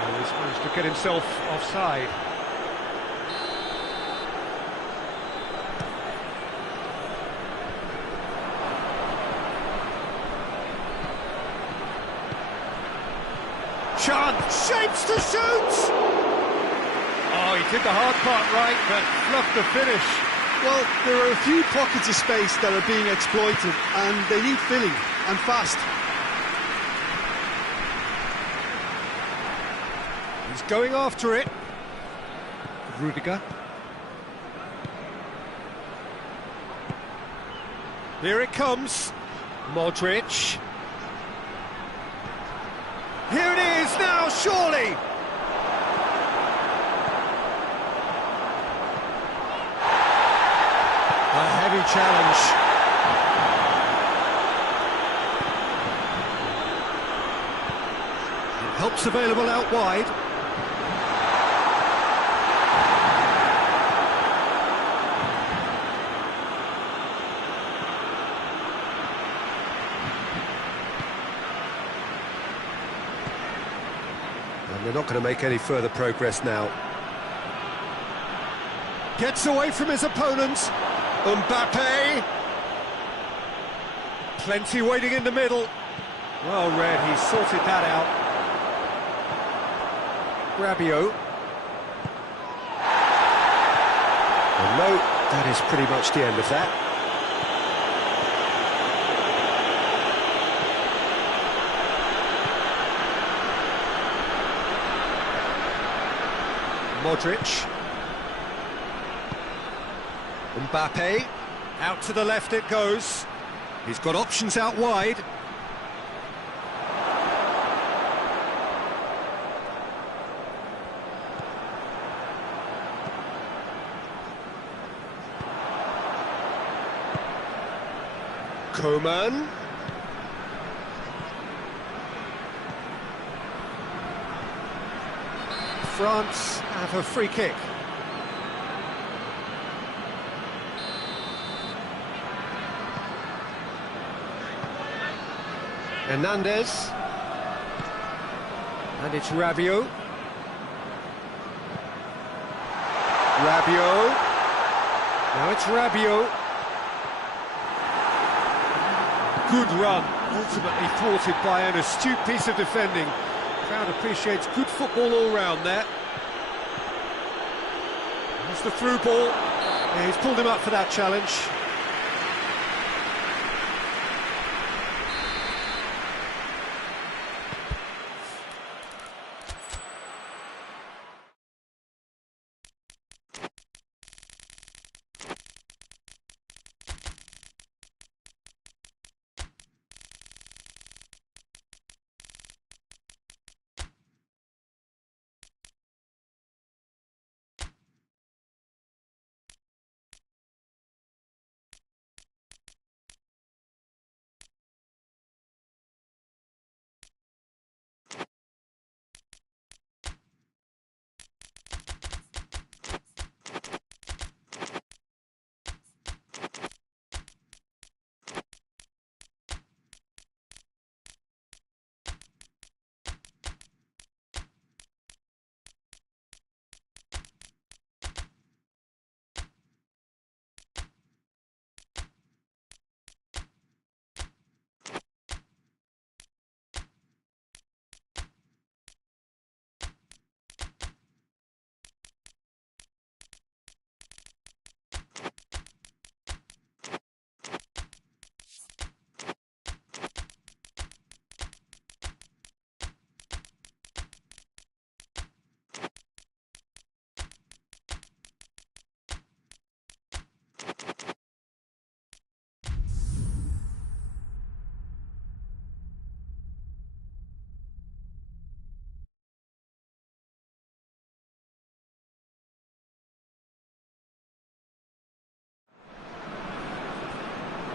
Oh, he's managed to get himself offside. Chance! Shapes to shoot! Oh, he did the hard part right, but fluffed the finish. Well, there are a few pockets of space that are being exploited, and they need filling, and fast. He's going after it. Rudiger. Here it comes. Modric. Here it is now, surely! A heavy challenge. Help's available out wide. And they're not going to make any further progress now. Gets away from his opponent. Mbappe. Plenty waiting in the middle. Well read, he sorted that out. Rabiot. Well, no, that is pretty much the end of that. Modric. Mbappe. Out to the left it goes. He's got options out wide. Coman. France have a free kick. Hernandez. And it's Rabiot. Rabiot. Now it's Rabiot. Good run, ultimately thwarted by an astute piece of defending. Crowd appreciates good football all round there. There's the through ball. Yeah, he's pulled him up for that challenge.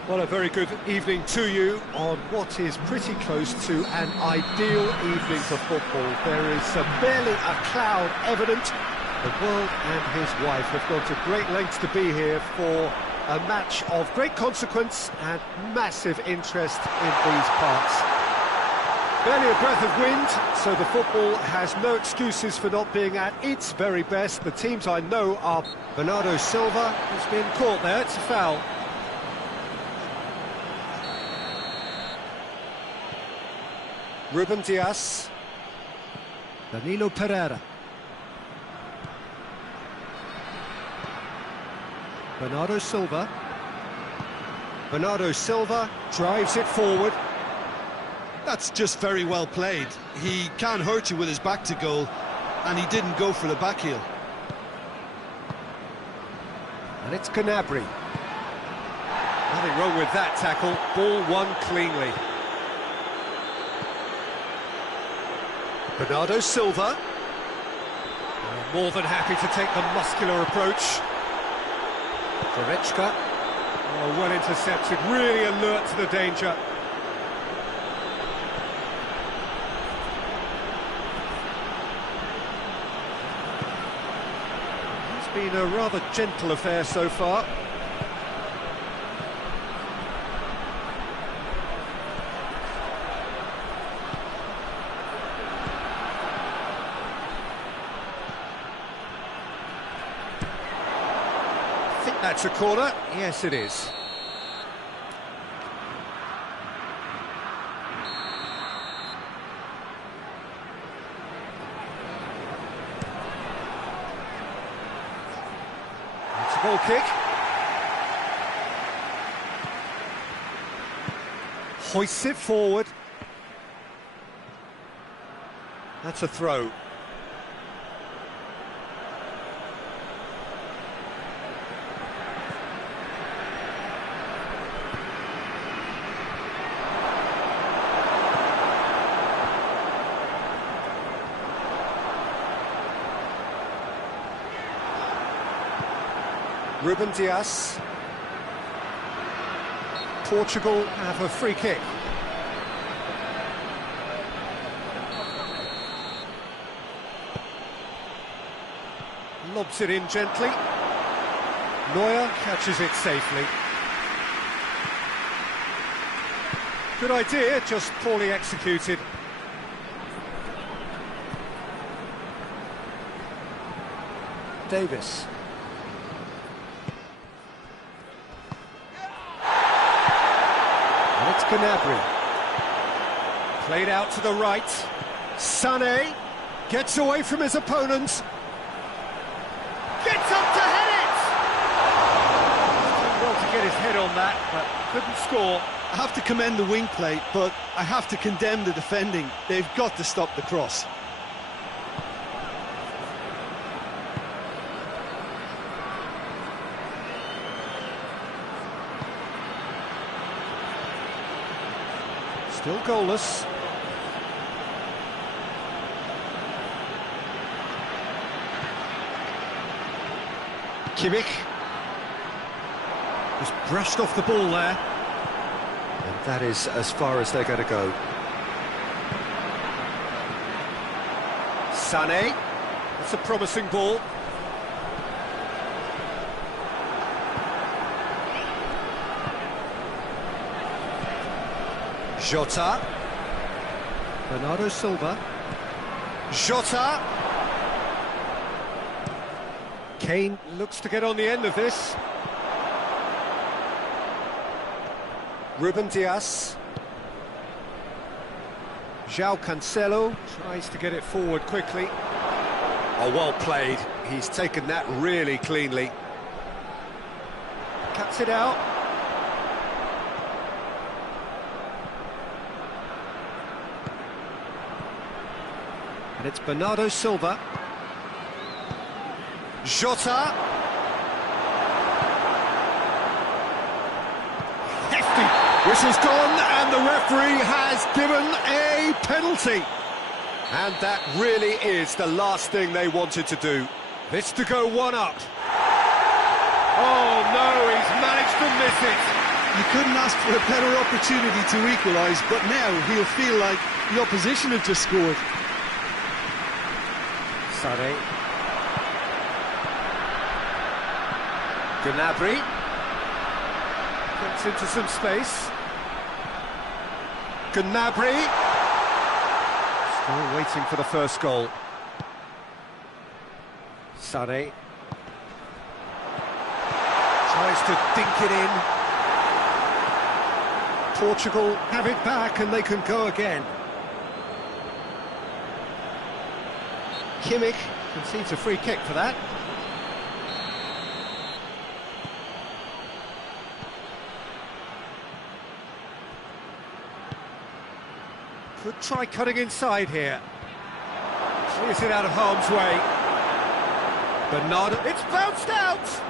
Well, a very good evening to you on what is pretty close to an ideal evening for football. There is barely a cloud evident. The world and his wife have gone to great lengths to be here for a match of great consequence and massive interest in these parts. Barely a breath of wind, so the football has no excuses for not being at its very best. The teams I know are Bernardo Silva has been caught there, it's a foul. Ruben Dias, Danilo Pereira, Bernardo Silva, drives it forward. That's just very well played. He can't hurt you with his back to goal, and he didn't go for the back heel. And it's Gnabry. Nothing wrong with that tackle, ball won cleanly. Bernardo Silva, more than happy to take the muscular approach. Goretzka, well intercepted, really alert to the danger. It's been a rather gentle affair so far. That's a corner. Yes, it is. Goal kick. Hoists it forward. That's a throw. Ruben Dias. Portugal have a free kick. Lobs it in gently. Neuer catches it safely. Good idea, just poorly executed. Davis. And it's Gnabry. Played out to the right. Sané gets away from his opponent. Gets up to head it! Did well to get his head on that, but couldn't score. I have to commend the wing play, but I have to condemn the defending. They've got to stop the cross. Still goalless. Kimmich. Just brushed off the ball there. And that is as far as they're going to go. Sané. That's a promising ball. Jota. Bernardo Silva. Jota. Kane looks to get on the end of this. Ruben Dias. João Cancelo tries to get it forward quickly. Oh, well played. He's taken that really cleanly. Cuts it out. And it's Bernardo Silva. Jota. Hefty. Whistle's gone, and the referee has given a penalty. And that really is the last thing they wanted to do. This to go one up. Oh no, he's managed to miss it. You couldn't ask for a better opportunity to equalise, but now he'll feel like the opposition have just scored. Sané. Gnabry gets into some space. Gnabry still waiting for the first goal. Sané tries to dink it in. Portugal have it back and they can go again. Kimmich concedes a free kick for that. Could try cutting inside here. Clears it out of harm's way. Bernardo, it's bounced out!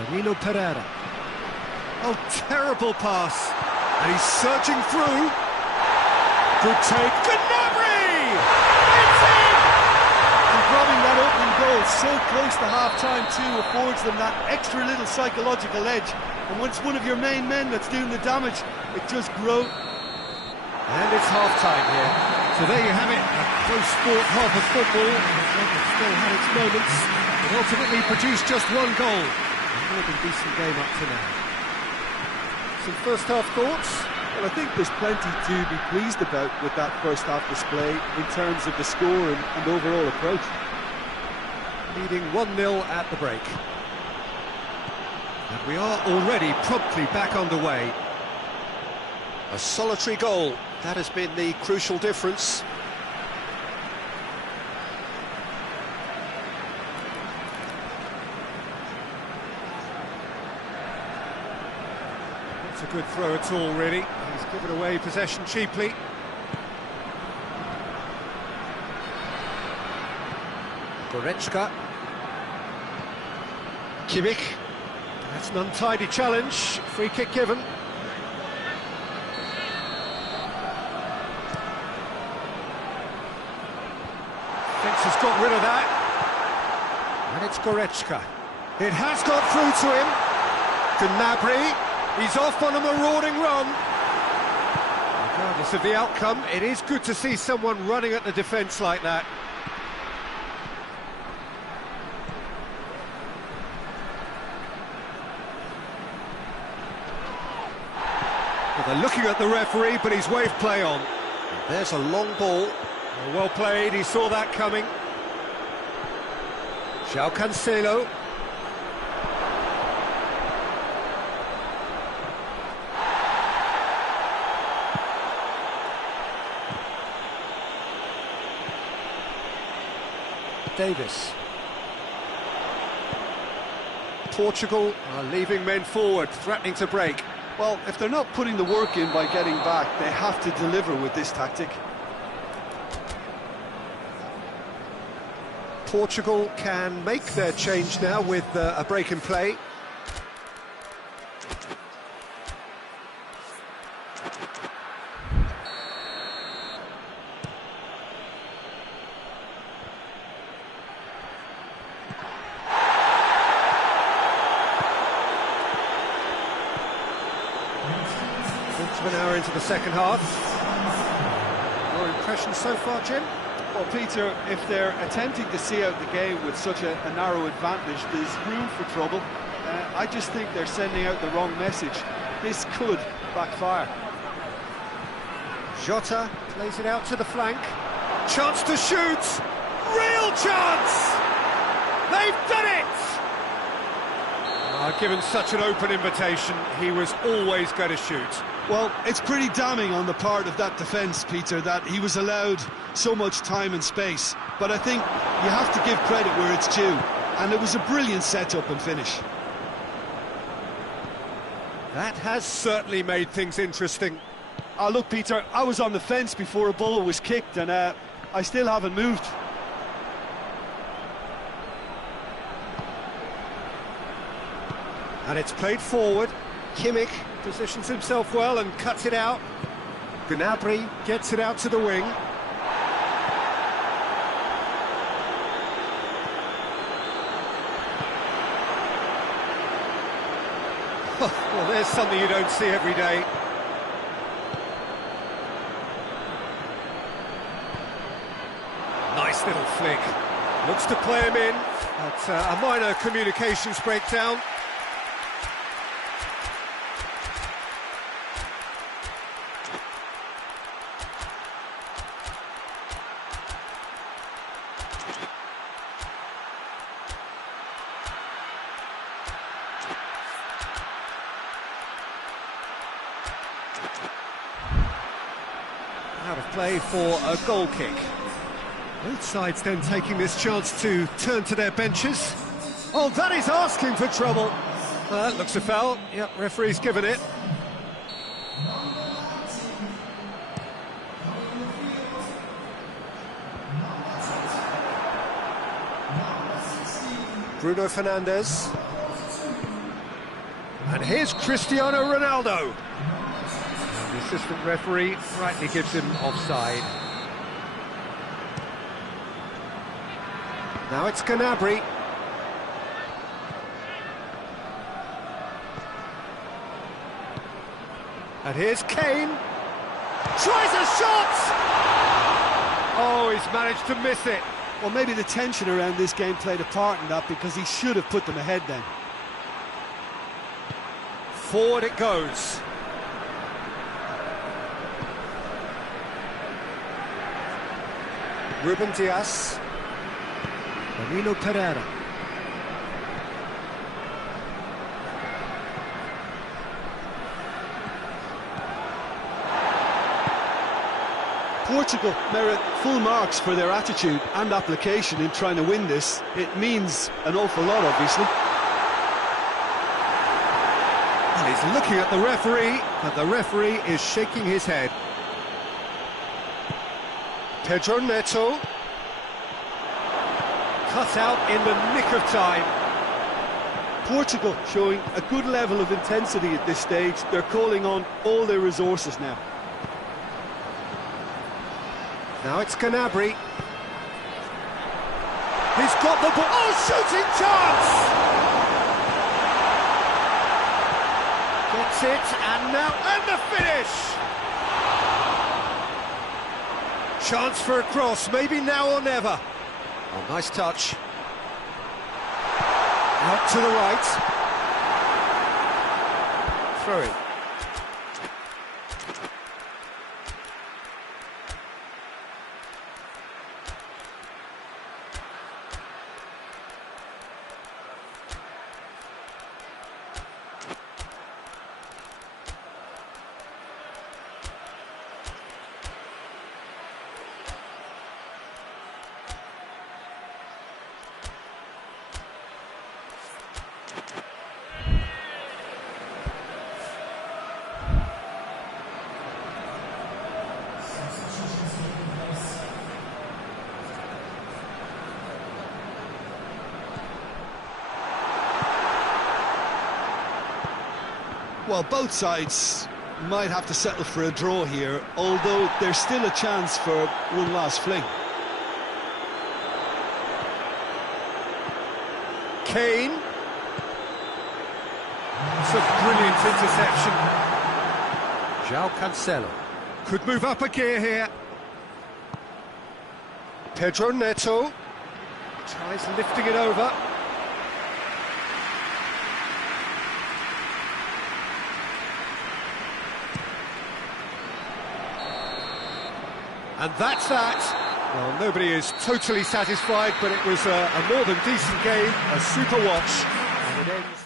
Danilo Pereira. Oh, terrible pass. And he's surging through. Good take. Gnabry! It's in! And grabbing that opening goal so close to half-time too affords them that extra little psychological edge. And when it's one of your main men that's doing the damage, it just grows. And it's half-time here. So there you have it, a close sport half of football. It still had its moments, but ultimately produced just one goal. A more than decent game up to now. Some first-half thoughts? Well, I think there's plenty to be pleased about with that first-half display in terms of the score and overall approach. Leading 1-0 at the break. And we are already promptly back underway. A solitary goal, that has been the crucial difference. It's a good throw at all, really. He's given away possession cheaply. Goretzka. Kimmich. That's an untidy challenge. Free kick given. Fence has got rid of that. And it's Goretzka. It has got through to him. Gnabry. He's off on a marauding run. Regardless of the outcome, it is good to see someone running at the defence like that. Well, they're looking at the referee, but he's waved play on. And there's a long ball. Well played, he saw that coming. João Cancelo. Davis. Portugal are leaving men forward, threatening to break. Well, if they're not putting the work in by getting back, they have to deliver with this tactic. Portugal can make their change now with a break in play. Quarter of an hour into the second half. Your impressions so far, Jim? Well, Peter, if they're attempting to see out the game with such a narrow advantage, there's room for trouble. I just think they're sending out the wrong message. This could backfire. Jota plays it out to the flank. Chance to shoot! Real chance! They've done it! Given such an open invitation, he was always going to shoot. Well, it's pretty damning on the part of that defence, Peter, that he was allowed so much time and space. But I think you have to give credit where it's due, and it was a brilliant setup and finish. That has certainly made things interesting. Look, Peter, I was on the fence before a ball was kicked, and I still haven't moved. And it's played forward. Kimmich positions himself well and cuts it out. Gnabry gets it out to the wing. Well, there's something you don't see every day. Nice little flick. Looks to play him in. But a minor communications breakdown. Out of play for a goal kick. Both sides then taking this chance to turn to their benches. Oh, that is asking for trouble. That looks a foul. Yep, referee's given it. Bruno Fernandes. And here's Cristiano Ronaldo. And the assistant referee rightly gives him offside. Now it's Gnabry. And here's Kane. Tries a shot! Oh, he's managed to miss it. Well, maybe the tension around this game played a part in that, because he should have put them ahead then. Forward it goes. Ruben Dias. Danilo Pereira. Portugal merit full marks for their attitude and application in trying to win this. It means an awful lot, obviously. And he's looking at the referee, and the referee is shaking his head. Pedro Nhatho. Cut out in the nick of time. Portugal showing a good level of intensity at this stage. They're calling on all their resources now. Now it's Gnabry. He's got the ball. Oh, shooting chance! Gets it, and now, and the finish! Chance for a cross, maybe now or never. Oh, nice touch. Out to the right. Throw it. Well, both sides might have to settle for a draw here, although there's still a chance for one last fling. Kane. It's a brilliant interception. João Cancelo. Could move up a gear here. Pedro Nhatho. Tries lifting it over. And that's that. Well, nobody is totally satisfied, but it was a more than decent game, a super watch, and it ends.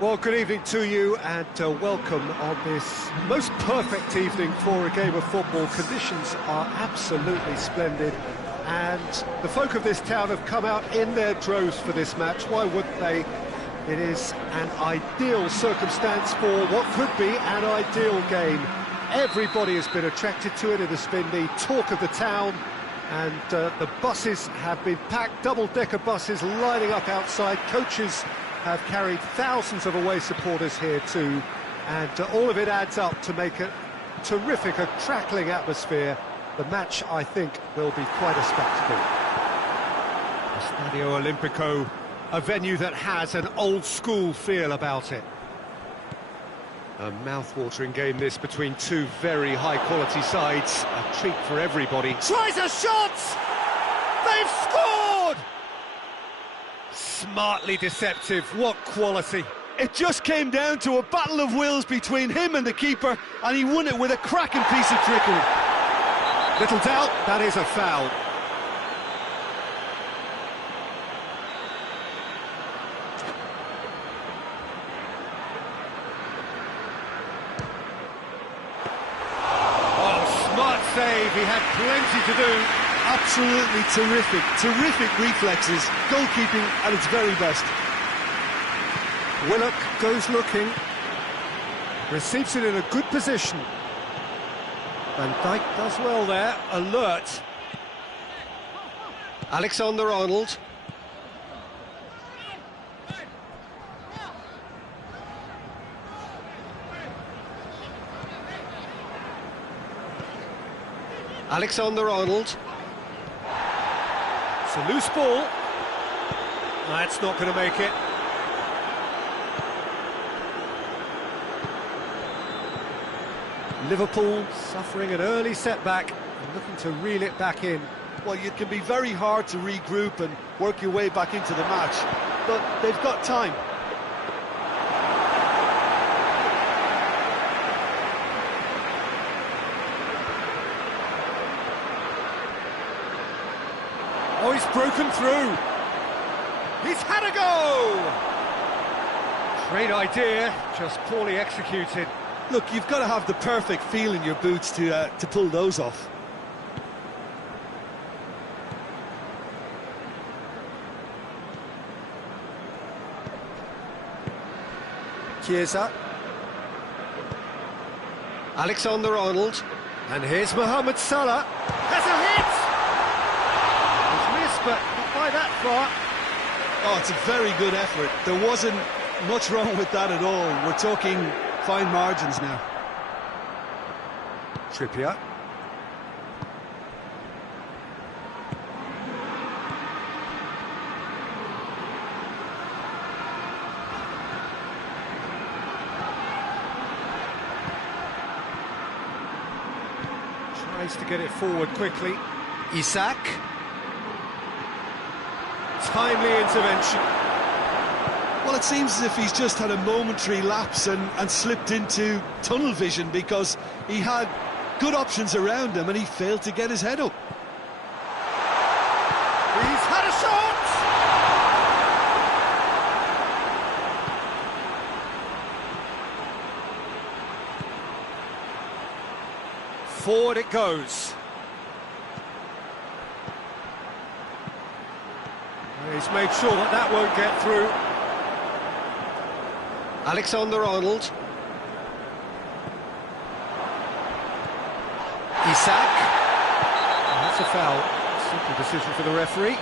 Well, good evening to you, and welcome on this most perfect evening for a game of football. Conditions are absolutely splendid, and the folk of this town have come out in their droves for this match. Why wouldn't they? It is an ideal circumstance for what could be an ideal game. Everybody has been attracted to it. It has been the talk of the town, and the buses have been packed, double-decker buses lining up outside. Coaches have carried thousands of away supporters here to And all of it adds up to make a terrific, a crackling atmosphere. The match, I think, will be quite a spectacle. Stadio Olimpico, a venue that has an old-school feel about it. A mouth-watering game this between two very high-quality sides. A treat for everybody. Tries a shot! They've scored! Smartly deceptive, what quality. It just came down to a battle of wills between him and the keeper, and he won it with a cracking piece of trickery. Little doubt, that is a foul. Oh, smart save, he had plenty to do. Absolutely terrific reflexes, goalkeeping at its very best. Willock goes looking, receives it in a good position. Van Dijk does well there, alert. Alexander-Arnold. Alexander-Arnold. It's a loose ball. That's not going to make it. Liverpool suffering an early setback and looking to reel it back in. Well, it can be very hard to regroup and work your way back into the match, but they've got time. Oh, he's broken through. He's had a go! Great idea, just poorly executed. Look, you've got to have the perfect feel in your boots to pull those off. Chiesa. Alexander-Arnold. And here's Mohamed Salah. Has a hit! He's missed, but not by that far. Oh, it's a very good effort. There wasn't much wrong with that at all. We're talking fine margins now. Trippier. Tries to get it forward quickly. Isak. Timely intervention. Well, it seems as if he's just had a momentary lapse and slipped into tunnel vision, because he had good options around him and he failed to get his head up. He's had a shot! Forward it goes. He's made sure that that won't get through. Alexander-Arnold. Isak. And that's a foul. Simple decision for the referee.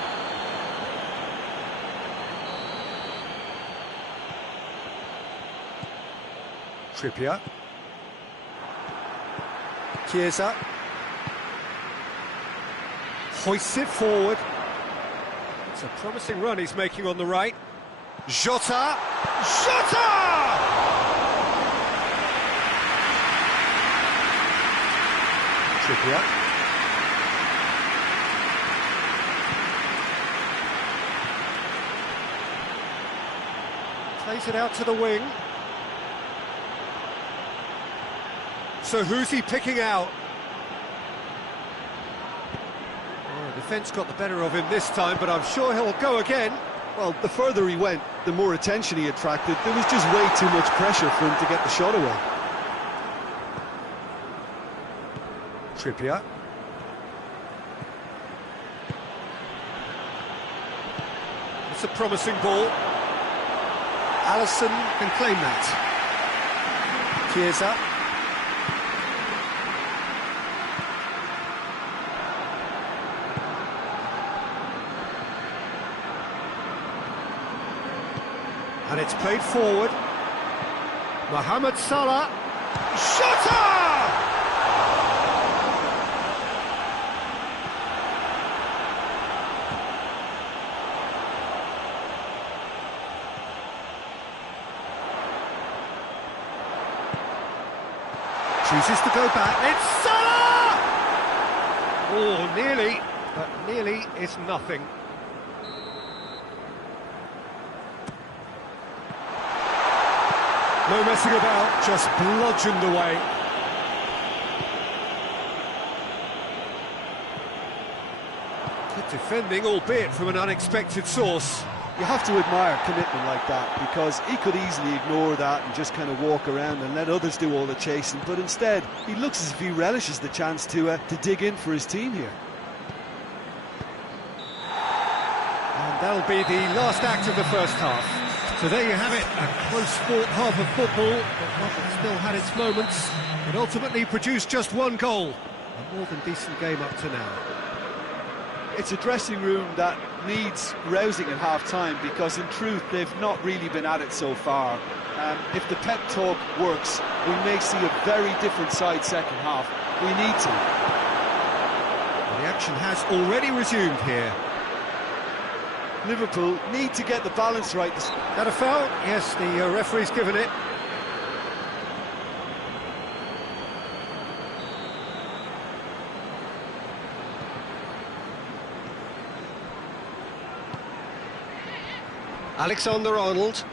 Trippier. Chiesa. Hoists it forward. It's a promising run he's making on the right. Jota! Jota! Trippier. Plays it out to the wing. So who's he picking out? Oh, the defence got the better of him this time, but I'm sure he'll go again. Well, the further he went, the more attention he attracted. There was just way too much pressure for him to get the shot away. Trippier. It's a promising ball. Alisson can claim that. Chiesa. And it's played forward. Mohamed Salah. Shutter! Chooses to go back. It's Salah! Oh, nearly, but nearly is nothing. No messing about, just bludgeoned away. Good defending, albeit from an unexpected source. You have to admire commitment like that, because he could easily ignore that and just kind of walk around and let others do all the chasing, but instead he looks as if he relishes the chance to dig in for his team here. And that'll be the last act of the first half. So there you have it, a close-fought half of football, but one that still had its moments. It ultimately produced just one goal. A more than decent game up to now. It's a dressing room that needs rousing at half-time, because in truth they've not really been at it so far. If the pep talk works, we may see a very different side second half. We need to. Well, the action has already resumed here. Liverpool need to get the balance right. That a foul? Yes, the referee's given it. Alexander-Arnold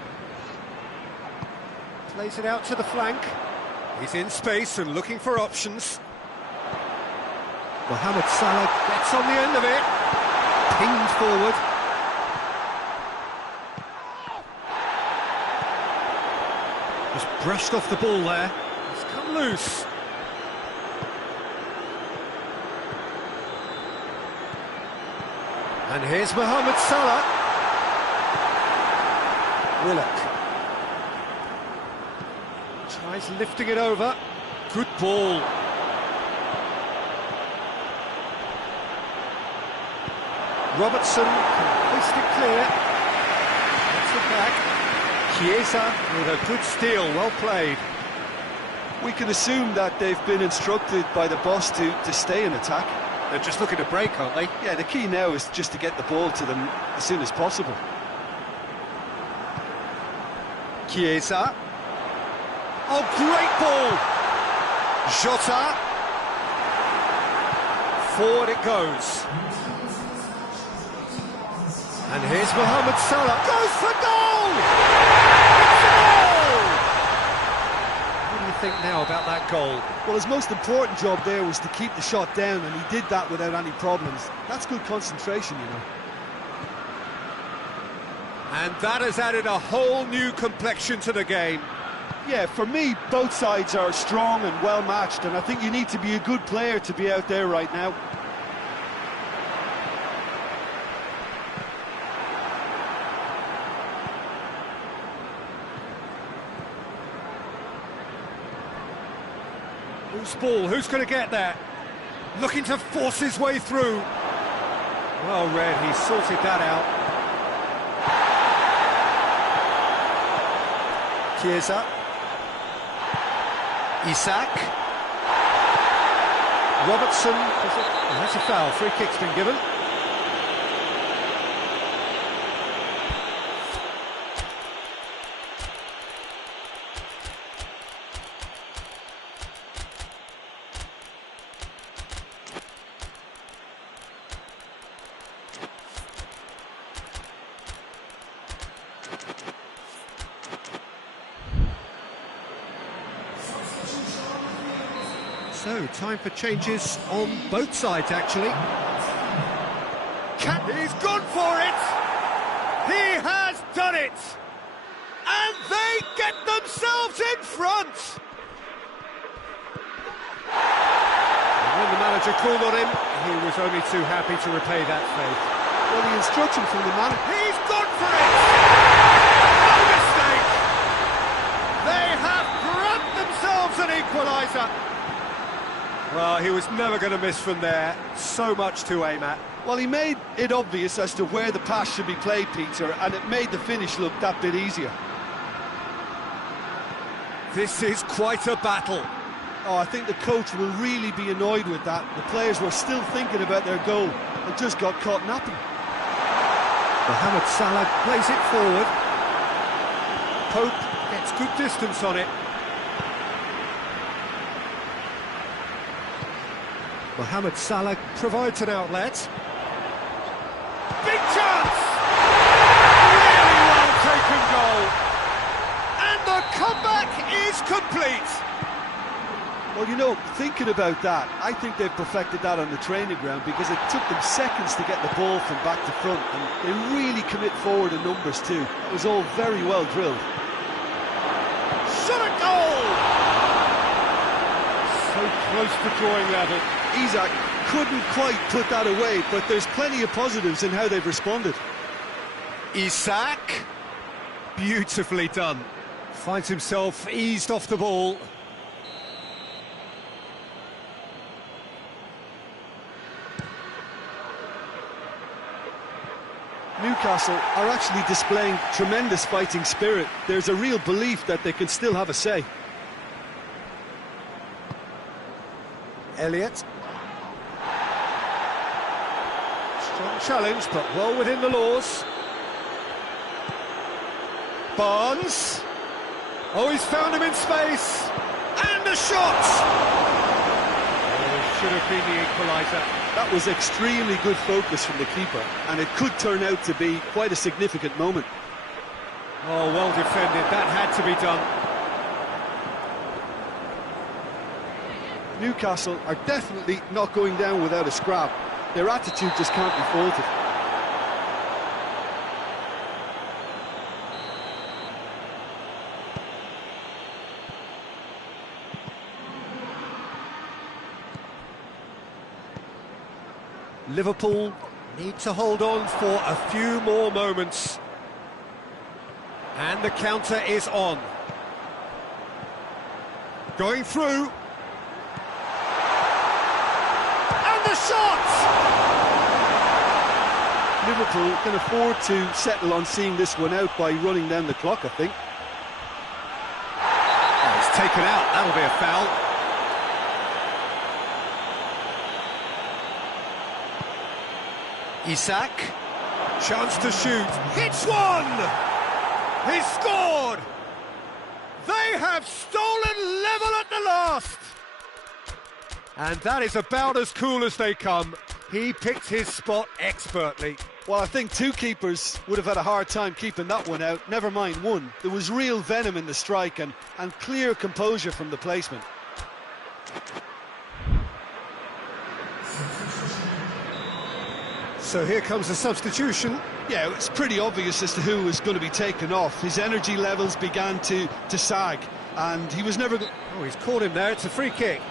plays it out to the flank. He's in space and looking for options. Mohamed Salah gets on the end of it. Pinged forward. Just brushed off the ball there. It's come loose. And here's Mohamed Salah. Willock tries lifting it over. Good ball. Robertson can hoist it clear. Gets it back. Chiesa with a good steal, well played. We can assume that they've been instructed by the boss to stay in attack. They're just looking to break, aren't they? Yeah, the key now is just to get the ball to them as soon as possible. Chiesa. Oh, great ball! Jota. Forward it goes. And here's Mohamed Salah. Goes for goal! It's a goal! What do you think now about that goal? Well, his most important job there was to keep the shot down, and he did that without any problems. That's good concentration, you know. And that has added a whole new complexion to the game. Yeah, for me, both sides are strong and well matched, and I think you need to be a good player to be out there right now. Who's ball? Who's going to get there? Looking to force his way through. Well read, he sorted that out. Chiesa. Isak. Robertson. Oh, that's a foul. Free kick's been given. So, time for changes on both sides, actually. He's gone for it! He has done it! And they get themselves in front! And when the manager called on him, he was only too happy to repay that faith. Well, the instruction from the manager... He's gone for it! No mistake! They have grabbed themselves an equaliser! Well, he was never going to miss from there. So much to aim at. Well, he made it obvious as to where the pass should be played, Peter, and it made the finish look that bit easier. This is quite a battle. Oh, I think the coach will really be annoyed with that. The players were still thinking about their goal and just got caught napping. Mohamed Salah plays it forward. Pope gets good distance on it. Mohamed Salah provides an outlet. Big chance! Really well taken goal. And the comeback is complete. Well, you know, thinking about that, I think they've perfected that on the training ground because it took them seconds to get the ball from back to front, and they really commit forward in numbers too. It was all very well drilled. Shot a goal! So close to drawing level. Isaac couldn't quite put that away, but there's plenty of positives in how they've responded. Isaac, beautifully done. Finds himself eased off the ball. Newcastle are actually displaying tremendous fighting spirit. There's a real belief that they can still have a say. Elliott. Strong challenge, but well within the laws. Barnes. Oh, he's found him in space. And a shot! Oh, should have been the equaliser. That was extremely good focus from the keeper, and it could turn out to be quite a significant moment. Oh, well defended. That had to be done. Newcastle are definitely not going down without a scrap. Their attitude just can't be faulted. Liverpool need to hold on for a few more moments. And the counter is on. Going through. And the shot! Liverpool can afford to settle on seeing this one out by running down the clock, I think. Oh, it's taken out. That'll be a foul. Isaac, chance to shoot, hits one! He scored! They have stolen level at the last! And that is about as cool as they come. He picked his spot expertly. Well, I think two keepers would have had a hard time keeping that one out, never mind one. There was real venom in the strike and clear composure from the placement. So here comes the substitution. Yeah, it's pretty obvious as to who was going to be taken off. His energy levels began to sag, and he was never... Oh, he's caught him there. It's a free kick.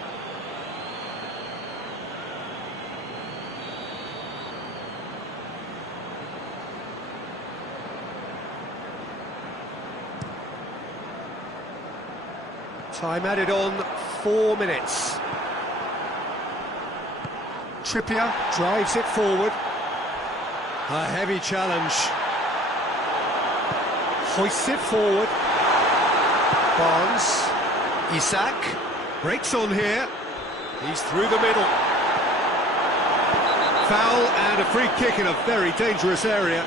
Time added on, 4 minutes. Trippier drives it forward. A heavy challenge. Hoists it forward. Barnes. Isaac. Breaks on here. He's through the middle. Foul and a free kick in a very dangerous area.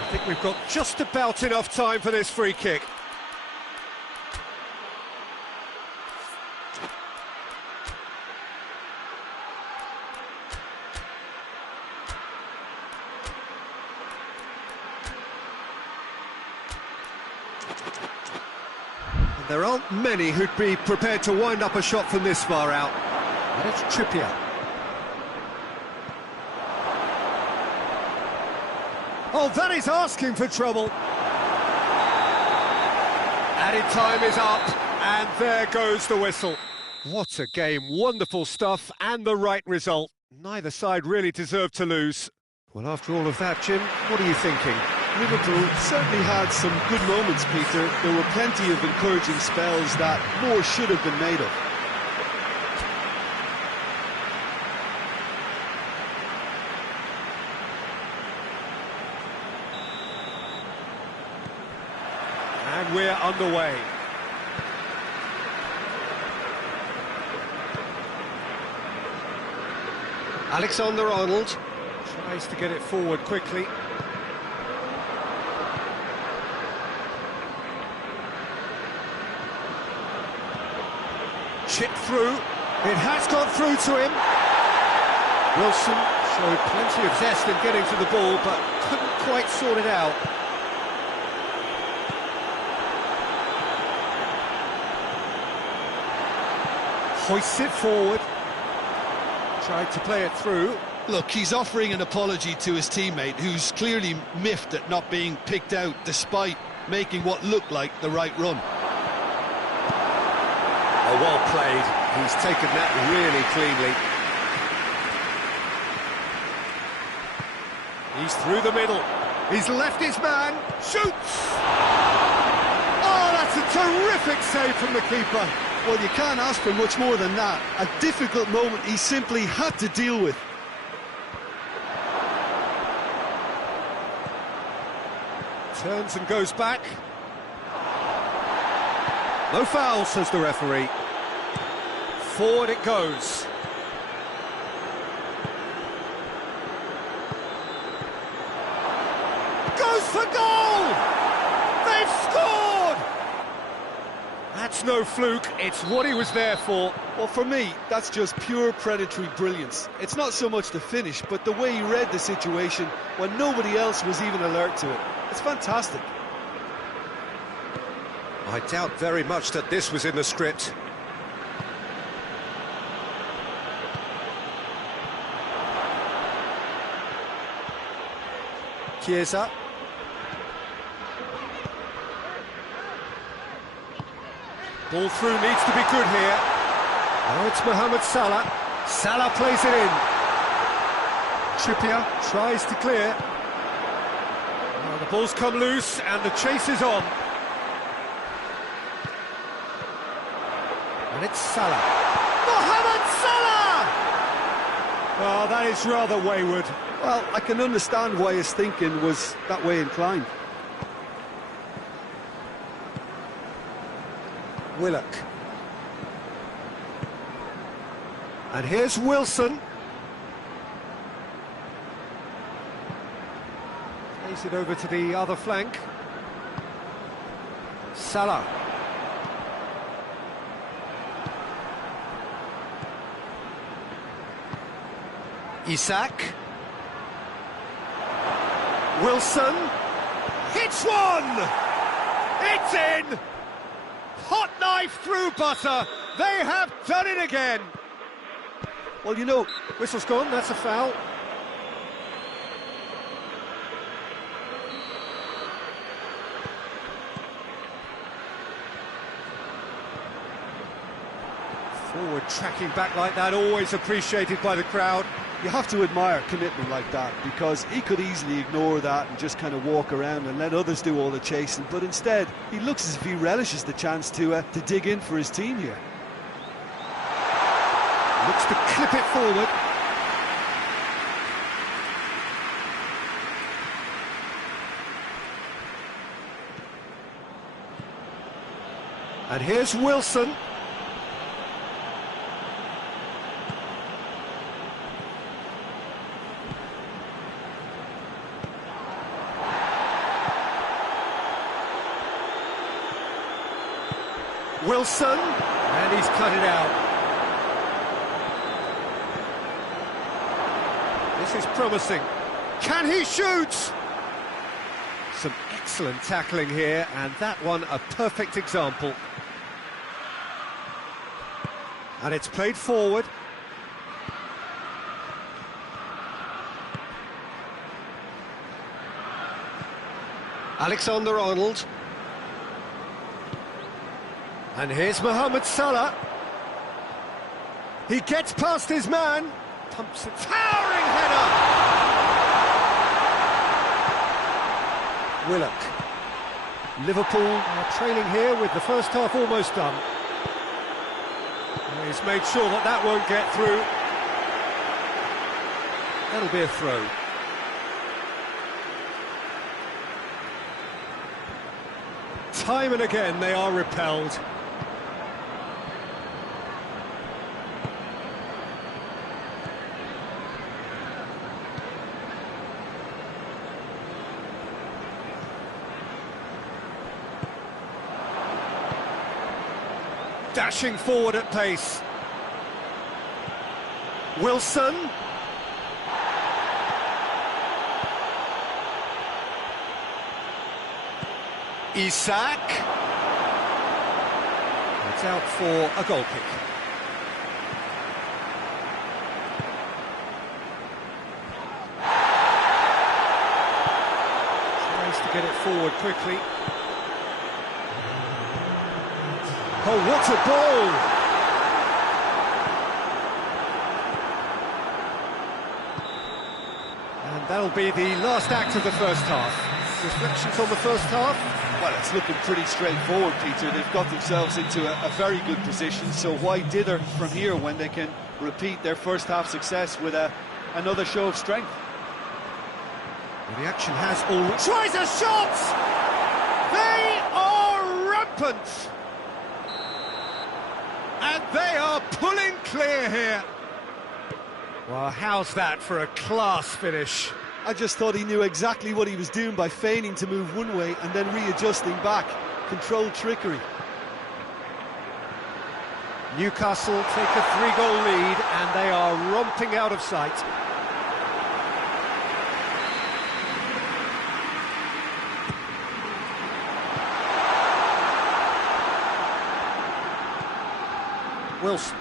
I think we've got just about enough time for this free kick. There aren't many who'd be prepared to wind up a shot from this far out. And it's Trippier. Oh, that is asking for trouble. Added time is up, and there goes the whistle. What a game, wonderful stuff, and the right result. Neither side really deserved to lose. Well, after all of that, Jim, what are you thinking? Liverpool certainly had some good moments, Peter. There were plenty of encouraging spells that more should have been made of. And we're underway. Alexander-Arnold tries to get it forward quickly. Chipped through. It has gone through to him. Wilson showed plenty of zest in getting to the ball, but couldn't quite sort it out. Hoists it forward. Tried to play it through. Look, he's offering an apology to his teammate, who's clearly miffed at not being picked out despite making what looked like the right run. Oh, well played. He's taken that really cleanly. He's through the middle. He's left his man. Shoots! Oh, that's a terrific save from the keeper. Well, you can't ask for much more than that. A difficult moment he simply had to deal with. Turns and goes back. No foul, says the referee. Forward it goes. Goes for goal! They've scored! That's no fluke, it's what he was there for. Well, for me, that's just pure predatory brilliance. It's not so much the finish, but the way he read the situation when nobody else was even alert to it. It's fantastic. I doubt very much that this was in the script. Chiesa. Ball through needs to be good here. Now it's Mohamed Salah. Salah plays it in. Trippier tries to clear. Now the ball's come loose and the chase is on. And it's Salah. Mohamed Salah! Oh, that is rather wayward. Well, I can understand why his thinking was that way inclined. Willock. And here's Wilson. Plays it over to the other flank. Salah. Isak. Wilson. Hits one! It's in! Hot knife through butter. They have done it again. Well, you know, Whistle's gone, that's a foul. Forward tracking back like that, always appreciated by the crowd. you have to admire commitment like that, because he could easily ignore that and just kind of walk around and let others do all the chasing, but instead he looks as if he relishes the chance to dig in for his team here. Looks to clip it forward. And here's Wilson. Wilson, and he's cut it out. This is promising. Can he shoot? Some excellent tackling here, and that one a perfect example. And it's played forward. Alexander-Arnold. And here's Mohamed Salah. He gets past his man. Pumps a towering header. Willock. Liverpool are trailing here with the first half almost done. He's made sure that that won't get through. That'll be a throw. time and again they are repelled. Dashing forward at pace. Wilson. Isak. It's out for a goal kick. Tries to get it forward quickly. Oh, what a ball! And that'll be the last act of the first half. Reflections on the first half? Well, it's looking pretty straightforward, Peter. They've got themselves into a very good position, so why dither from here when they can repeat their first half success with another show of strength? Well, the action has all... Tries a shot! They are rampant! And they are pulling clear here. Well, how's that for a class finish? I just thought he knew exactly what he was doing by feigning to move one way and then readjusting back. Controlled trickery. Newcastle take a 3-goal lead and they are romping out of sight. Wilson.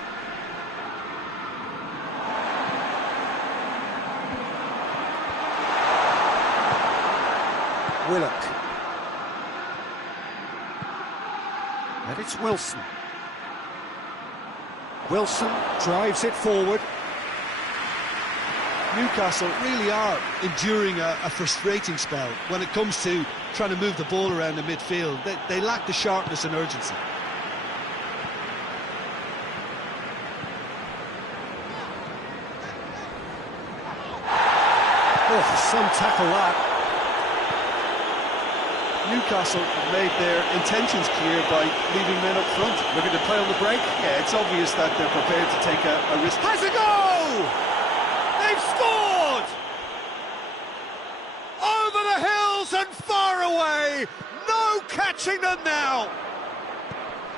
Willock. And it's Wilson. Wilson drives it forward. Newcastle really are enduring a frustrating spell when it comes to trying to move the ball around the midfield. They lack the sharpness and urgency. Oh, some tackle that. Newcastle have made their intentions clear by leaving men up front. Looking to play on the break. Yeah, it's obvious that they're prepared to take a risk. Has a goal! They've scored! Over the hills and far away! No catching them now!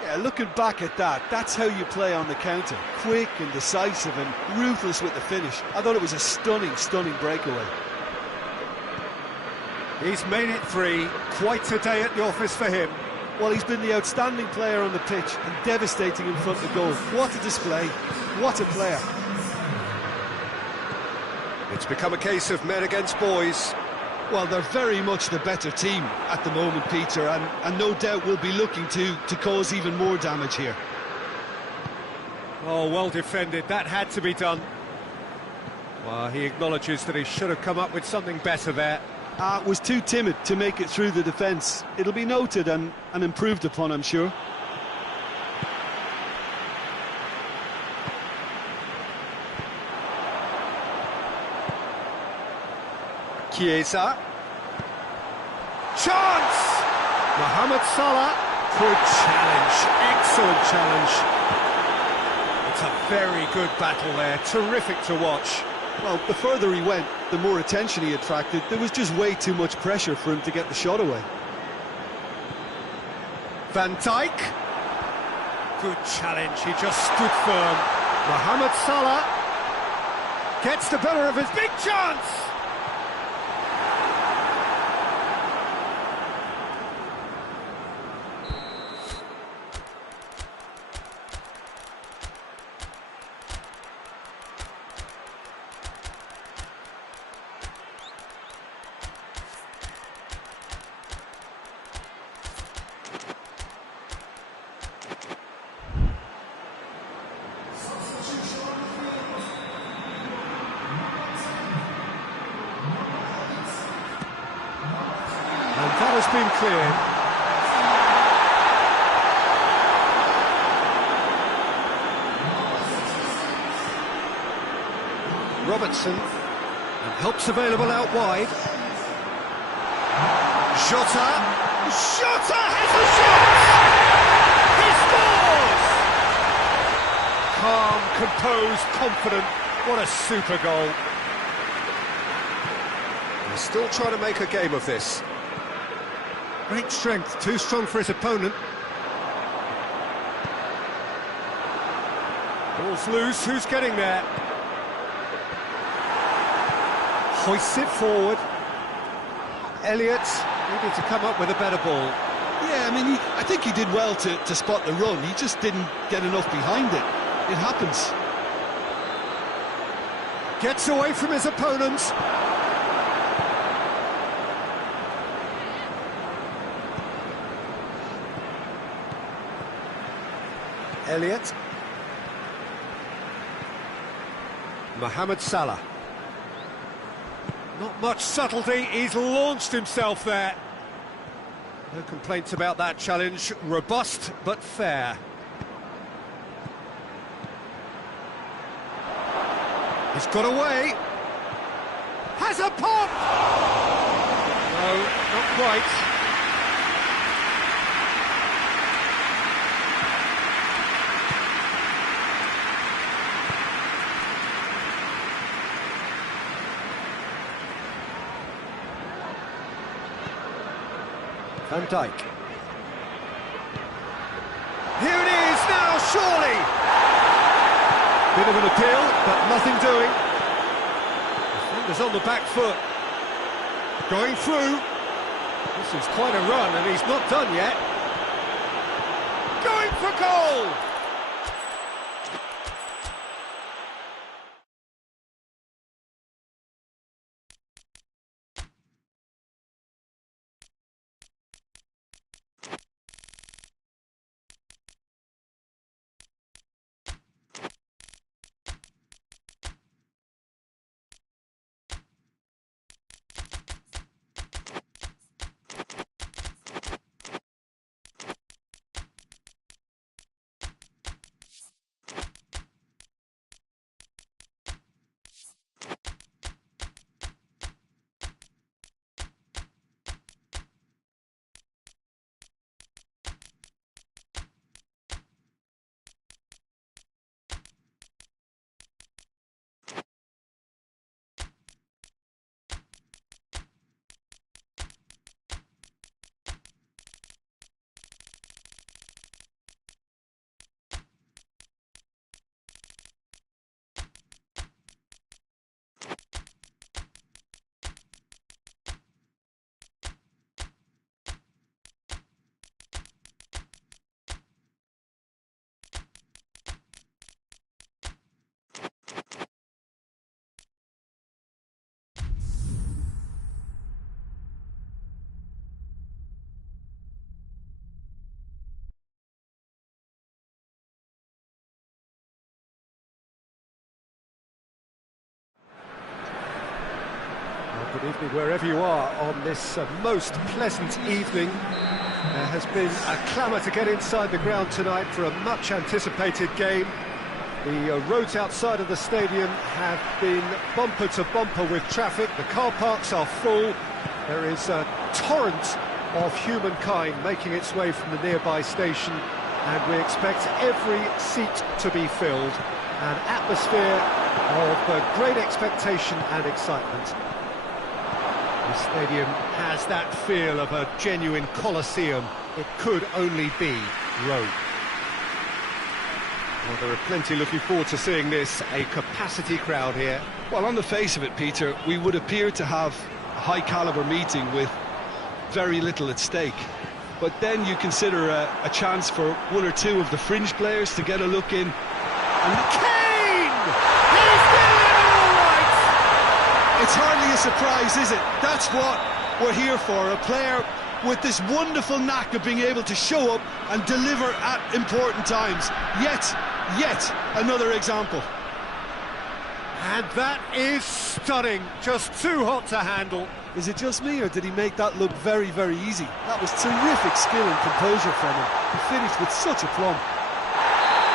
Yeah, looking back at that, that's how you play on the counter. Quick and decisive and ruthless with the finish. I thought it was a stunning, stunning breakaway. He's made it 3. Quite a day at the office for him. Well, he's been the outstanding player on the pitch and devastating in front of goal. What a display. What a player. It's become a case of men against boys. Well, they're very much the better team at the moment, Peter, and no doubt will be looking to cause even more damage here. Oh, well defended. That had to be done. Well, he acknowledges that he should have come up with something better there. Was too timid to make it through the defence. It'll be noted and improved upon, I'm sure. Chiesa. Chance! Mohamed Salah. Good challenge. Excellent challenge. It's a very good battle there. Terrific to watch. Well, the further he went, the more attention he attracted. There was just way too much pressure for him to get the shot away. Van Dijk. Good challenge, he just stood firm. Mohamed Salah gets the better of his big chance. And that has been cleared. Robertson, and help's available out wide. Jota. Shooter has the shot! He scores! Calm, composed, confident. What a super goal. He's still trying to make a game of this. Great strength, too strong for his opponent. Ball's loose, who's getting there? Hoists it forward. Elliott needed to come up with a better ball. Yeah, I mean, I think he did well to spot the run. He just didn't get enough behind it. It happens. Gets away from his opponents. Elliott. Mohamed Salah. Not much subtlety, he's launched himself there. No complaints about that challenge, robust but fair. He's got away. Has a pop! No, not quite. Van Dijk. Here it is now, surely! Bit of an appeal, but nothing doing. Defender's on the back foot. Going through. This is quite a run, and he's not done yet. Going for goal! Good evening wherever you are on this most pleasant evening. There has been a clamour to get inside the ground tonight for a much anticipated game. The roads outside of the stadium have been bumper to bumper with traffic. The car parks are full. There is a torrent of humankind making its way from the nearby station, and we expect every seat to be filled. An atmosphere of great expectation and excitement. The stadium has that feel of a genuine Colosseum. It could only be Rome. Well, there are plenty looking forward to seeing this, a capacity crowd here. Well, on the face of it, Peter, we would appear to have a high-caliber meeting with very little at stake. But then you consider a chance for one or two of the fringe players to get a look in. And Kane! He's doing it all right! It's hardly a surprise, is it? That's what we're here for, a player with this wonderful knack of being able to show up and deliver at important times. Yet another example. And that is stunning, just too hot to handle. Is it just me, or did he make that look very, very easy? That was terrific skill and composure from him. He finished with such aplomb.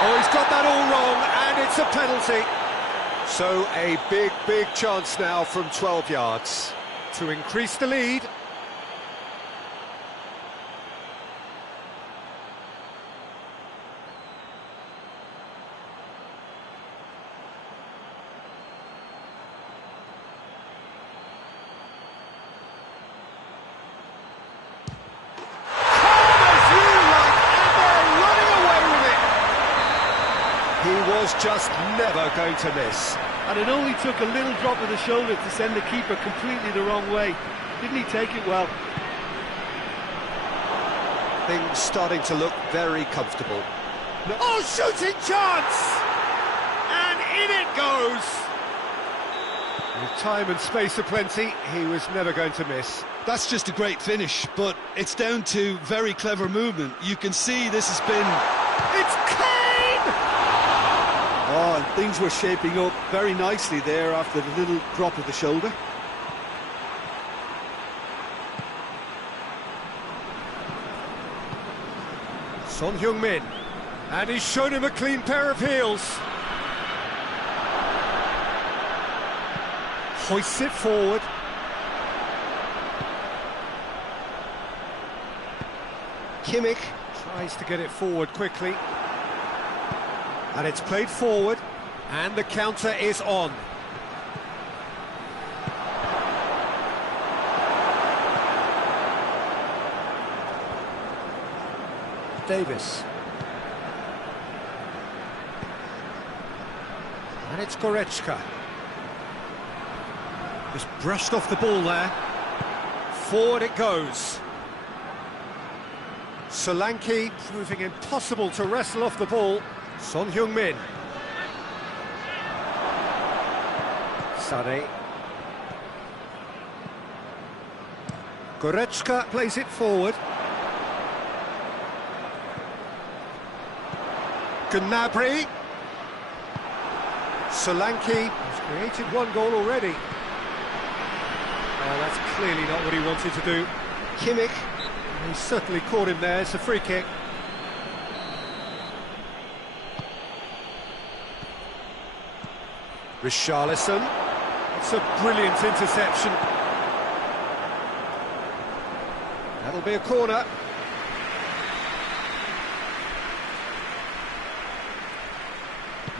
Oh, he's got that all wrong, and it's a penalty. So a big chance now from 12 yards to increase the lead. just never going to miss. And it only took a little drop of the shoulder to send the keeper completely the wrong way. Didn't he take it well? Things starting to look very comfortable. Oh, shooting chance! And in it goes! With time and space aplenty, he was never going to miss. That's just a great finish, but it's down to very clever movement. You can see this has been... It's Kane! Oh, and things were shaping up very nicely there after the little drop of the shoulder. Son Heung-min, and he's shown him a clean pair of heels. Hoists it forward. Kimmich tries to get it forward quickly. And it's played forward, and the counter is on. Davis. And it's Goretzka. Just brushed off the ball there. Forward it goes. Solanke proving impossible to wrestle off the ball. Son Heung-min. Sane. Goretzka plays it forward. Gnabry. Solanke has created one goal already. Oh, that's clearly not what he wanted to do. Kimmich, he certainly caught him there. It's a free kick. Richarlison. It's a brilliant interception. That'll be a corner.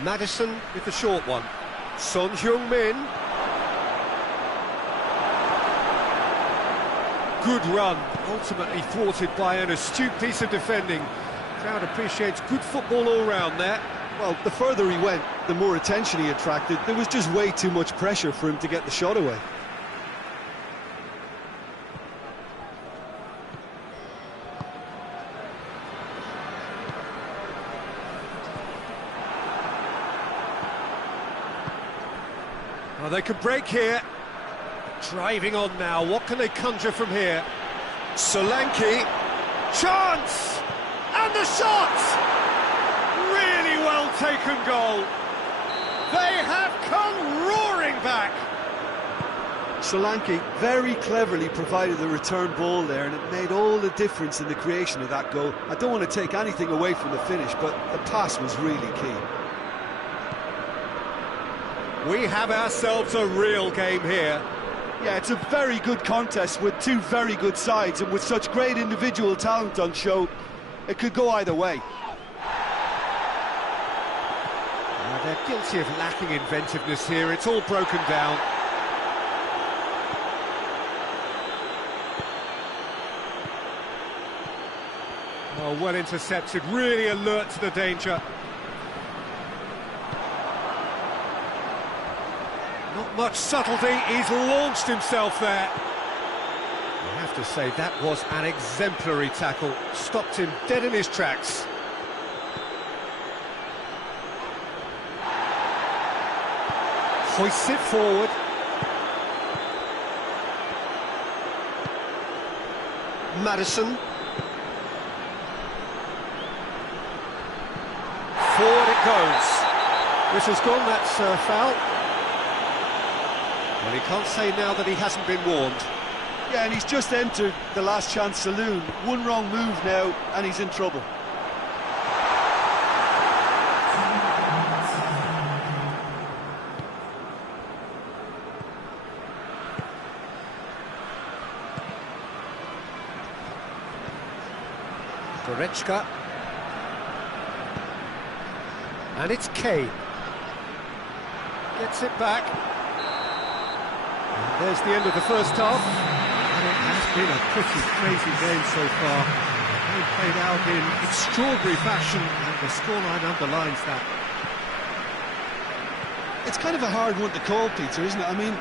Madison with the short one. Son Heung-min. Good run, ultimately thwarted by an astute piece of defending. Crowd appreciates good football all round there. Well, the further he went, the more attention he attracted. There was just way too much pressure for him to get the shot away. Oh, they could break here. Driving on now, what can they conjure from here? Solanke, chance! And the shot! Really well taken goal. They have come roaring back. Solanke very cleverly provided the return ball there, and it made all the difference in the creation of that goal. I don't want to take anything away from the finish, but the pass was really key. We have ourselves a real game here. Yeah, it's a very good contest with two very good sides, and with such great individual talent on show, it could go either way. They're guilty of lacking inventiveness here. It's all broken down. Oh, well intercepted, really alert to the danger. Not much subtlety, he's launched himself there. I have to say, that was an exemplary tackle. Stopped him dead in his tracks. Hoists it forward. Madison. Forward it goes. Whistle's gone, that's a foul. Well, he can't say now that he hasn't been warned. Yeah, and he's just entered the last chance saloon. One wrong move now, and he's in trouble. Goretzka. And it's Kane. Gets it back. And there's the end of the first half. And it has been a pretty crazy game so far. They played out in extraordinary fashion, and the scoreline underlines that. It's kind of a hard one to call, Peter, isn't it? I mean,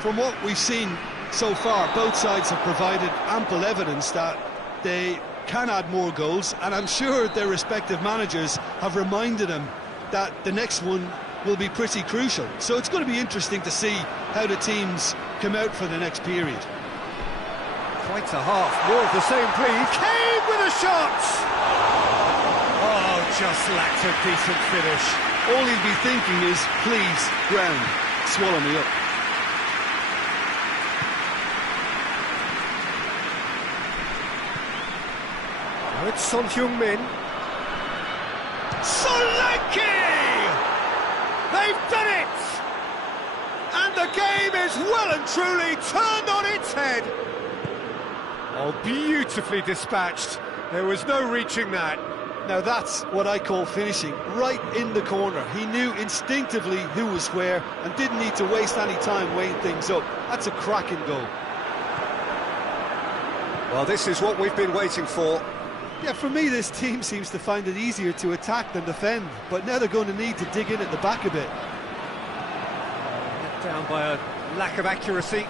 from what we've seen so far, both sides have provided ample evidence that they can add more goals, and I'm sure their respective managers have reminded them that the next one will be pretty crucial. So it's going to be interesting to see how the teams come out for the next period. Quite a half, more of the same please. Kane with a shot! Oh, just lacked a decent finish. All he'll be thinking is, please, ground, swallow me up. Now it's Son Heung-min. Solanke! They've done it! And the game is well and truly turned on its head. Oh, beautifully dispatched. There was no reaching that. Now that's what I call finishing, right in the corner. He knew instinctively who was where and didn't need to waste any time weighing things up. That's a cracking goal. Well, this is what we've been waiting for. Yeah, for me, this team seems to find it easier to attack than defend, but now they're going to need to dig in at the back a bit. Let down by a lack of accuracy.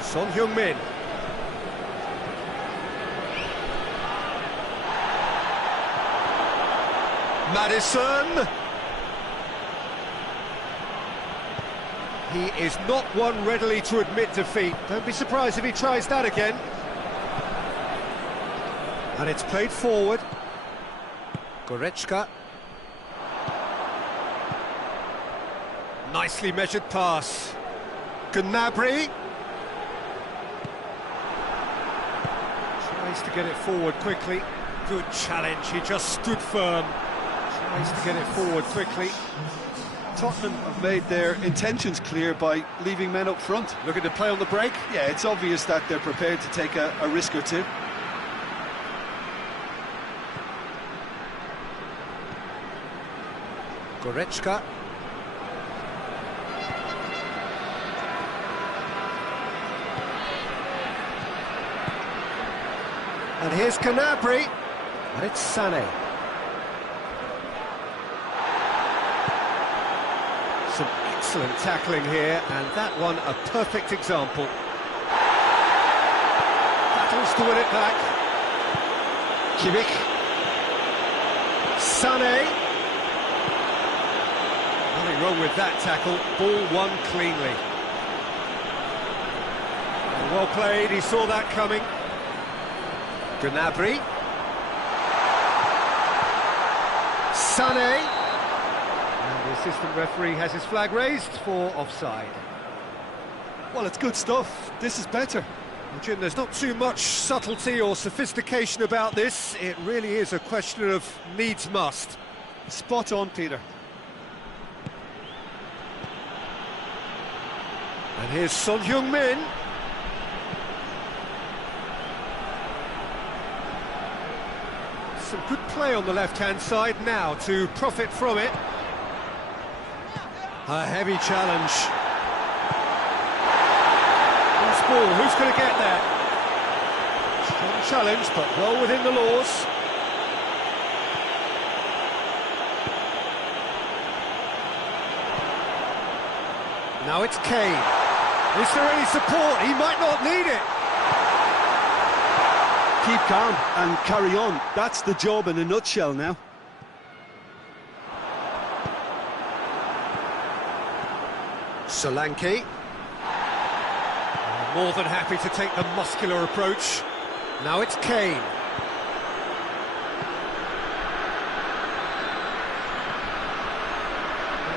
Son Heung-min. Maddison. He is not one readily to admit defeat. Don't be surprised if he tries that again. And it's played forward. Goretzka. Nicely measured pass. Gnabry. Tries to get it forward quickly. Good challenge, he just stood firm. Tries to get it forward quickly. Tottenham have made their intentions clear by leaving men up front. Looking to play on the break. Yeah, it's obvious that they're prepared to take a risk or two. Goretzka. And here's Gnabry. And it's Sané. Some excellent tackling here, and that one a perfect example. Battles to win it back. Kimmich. Sané. Nothing wrong with that tackle. Ball won cleanly. Well played, he saw that coming. Gnabry. Sané. And the assistant referee has his flag raised for offside. Well, it's good stuff. This is better. Well, Jim, there's not too much subtlety or sophistication about this. It really is a question of needs must. Spot on, Peter. And here's Son Heung-min. Some good play on the left-hand side now to profit from it. A heavy challenge. Who's ball? Who's going to get that? Strong challenge, but well within the laws. Now it's Kane. Is there any support? He might not need it. Keep calm and carry on. That's the job in a nutshell now. Solanke. More than happy to take the muscular approach. Now it's Kane.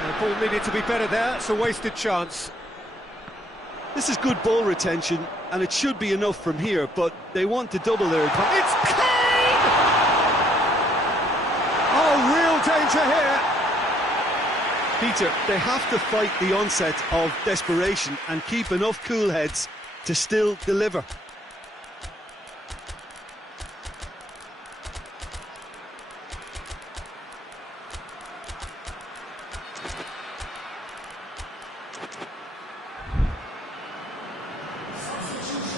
The ball needed to be better there. It's a wasted chance. This is good ball retention, and it should be enough from here, but they want to double their advantage. It's Kane! Oh, real danger here. Peter, they have to fight the onset of desperation and keep enough cool heads to still deliver.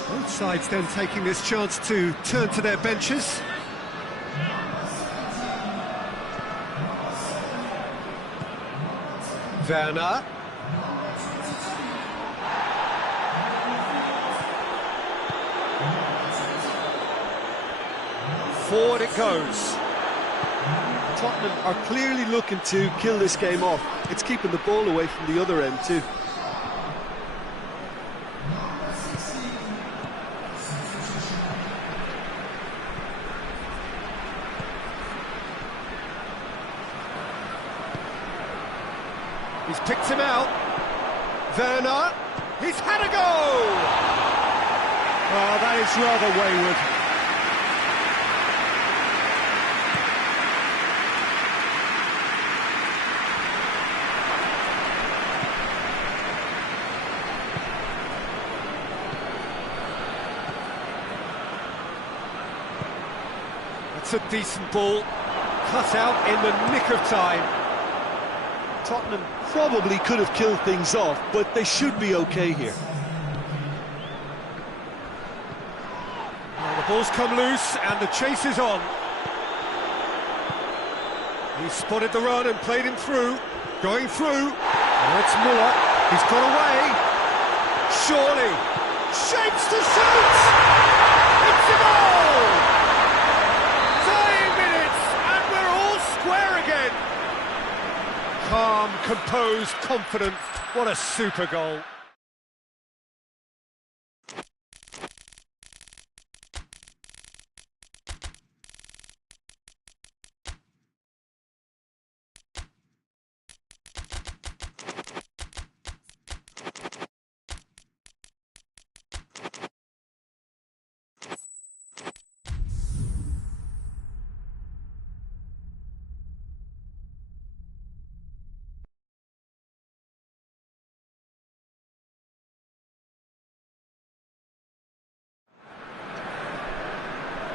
Both sides then taking this chance to turn to their benches. Werner. Forward it goes. Tottenham are clearly looking to kill this game off. It's keeping the ball away from the other end too. He's picked him out. Werner. He's had a go! Oh, that is rather wayward. That's a decent ball. Cut out in the nick of time. Tottenham probably could have killed things off, but they should be okay here. Well, the ball's come loose and the chase is on. He spotted the run and played him through. Going through. And it's Müller. He's got away. Surely. Shapes to shoot! It's a goal! Dying minutes and we're all square again. Calm, composed, confident. What a super goal.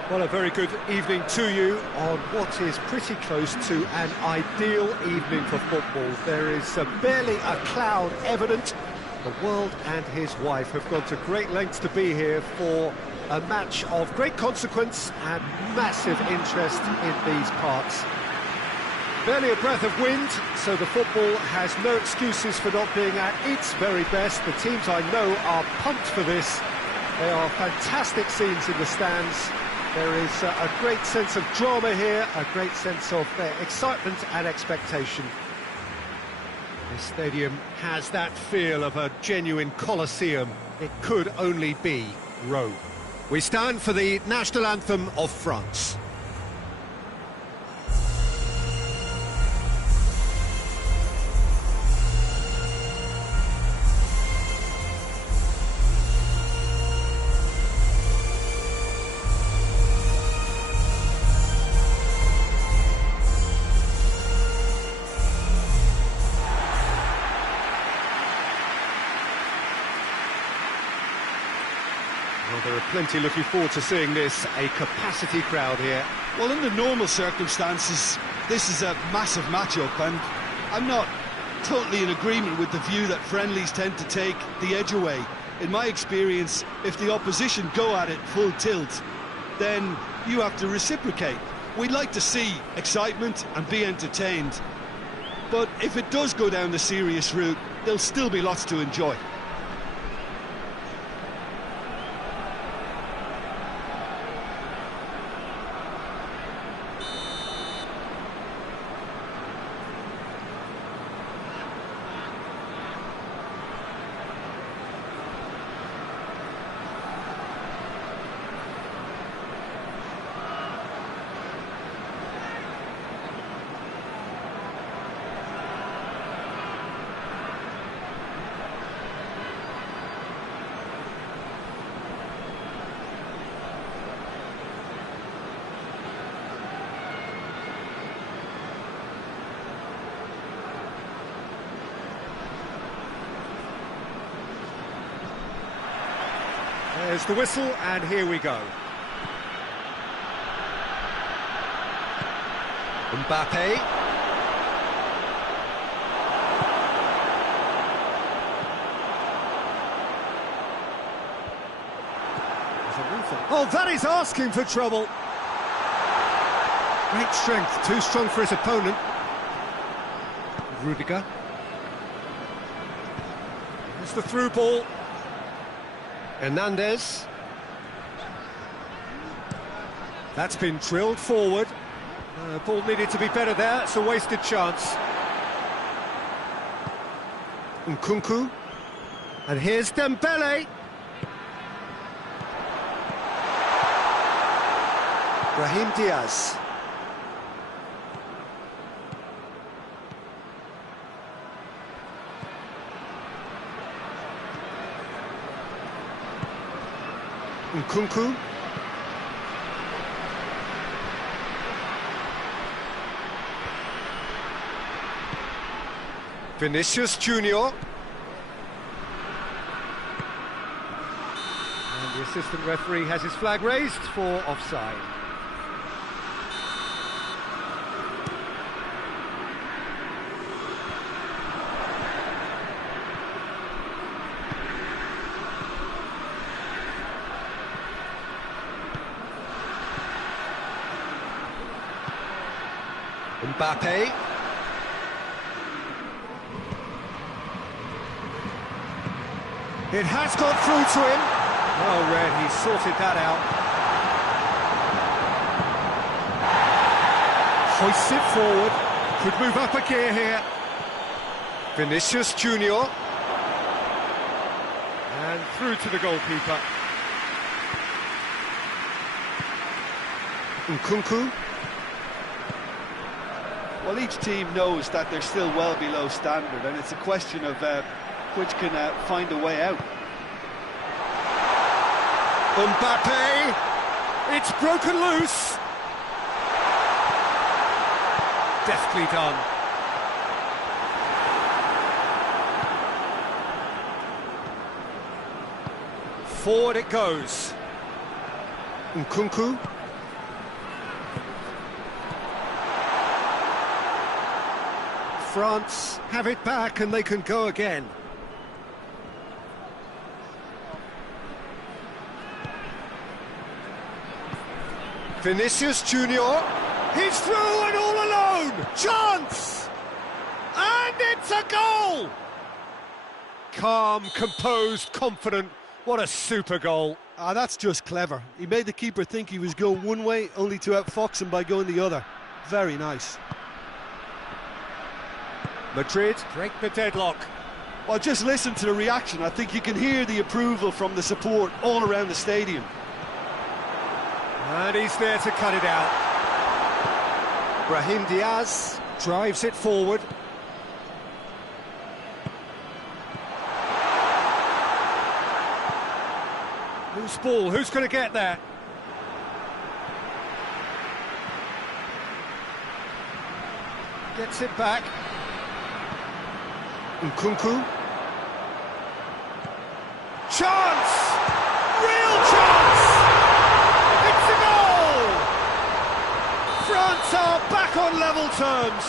Well, a very good evening to you on what is pretty close to an ideal evening for football. There is barely a cloud evident. The world and his wife have gone to great lengths to be here for a match of great consequence and massive interest in these parts. Barely a breath of wind, so the football has no excuses for not being at its very best. The teams I know are pumped for this. They are fantastic scenes in the stands. There is a great sense of drama here, a great sense of excitement and expectation. This stadium has that feel of a genuine Colosseum. It could only be Rome. We stand for the national anthem of France. Well, there are plenty looking forward to seeing this, a capacity crowd here. Well, under normal circumstances, this is a massive matchup, and I'm not totally in agreement with the view that friendlies tend to take the edge away. In my experience, if the opposition go at it full tilt, then you have to reciprocate. We'd like to see excitement and be entertained, but if it does go down the serious route, there'll still be lots to enjoy. There's the whistle, and here we go. Mbappe. Oh, that is asking for trouble. Great strength, too strong for his opponent. Rudiger. wins the through ball. Hernandez. That's been drilled forward. Ball needed to be better there, it's a wasted chance. Nkunku. And here's Dembele. Brahim Diaz. Nkunku. Vinicius Junior. And the assistant referee has his flag raised for offside. Mbappe. It has gone through to him. Oh, Red, he sorted that out. Hoists it forward. Could move up a gear here. Vinicius Junior. And through to the goalkeeper. Nkunku. Well, each team knows that they're still well below standard, and it's a question of which can find a way out. Mbappe, it's broken loose. Deftly done. Forward it goes. Nkunku. France have it back and they can go again. Vinicius Junior, he's through and all alone, chance! And it's a goal! Calm, composed, confident, what a super goal. Ah, that's just clever. He made the keeper think he was going one way, only to outfox him by going the other. Very nice. Madrid break the deadlock. Well, just listen to the reaction. I think you can hear the approval from the support all around the stadium. And he's there to cut it out. Brahim Diaz drives it forward. Loose ball, who's going to get there? Gets it back. Nkunku. Chance! Real chance! It's a goal! France are back on level terms.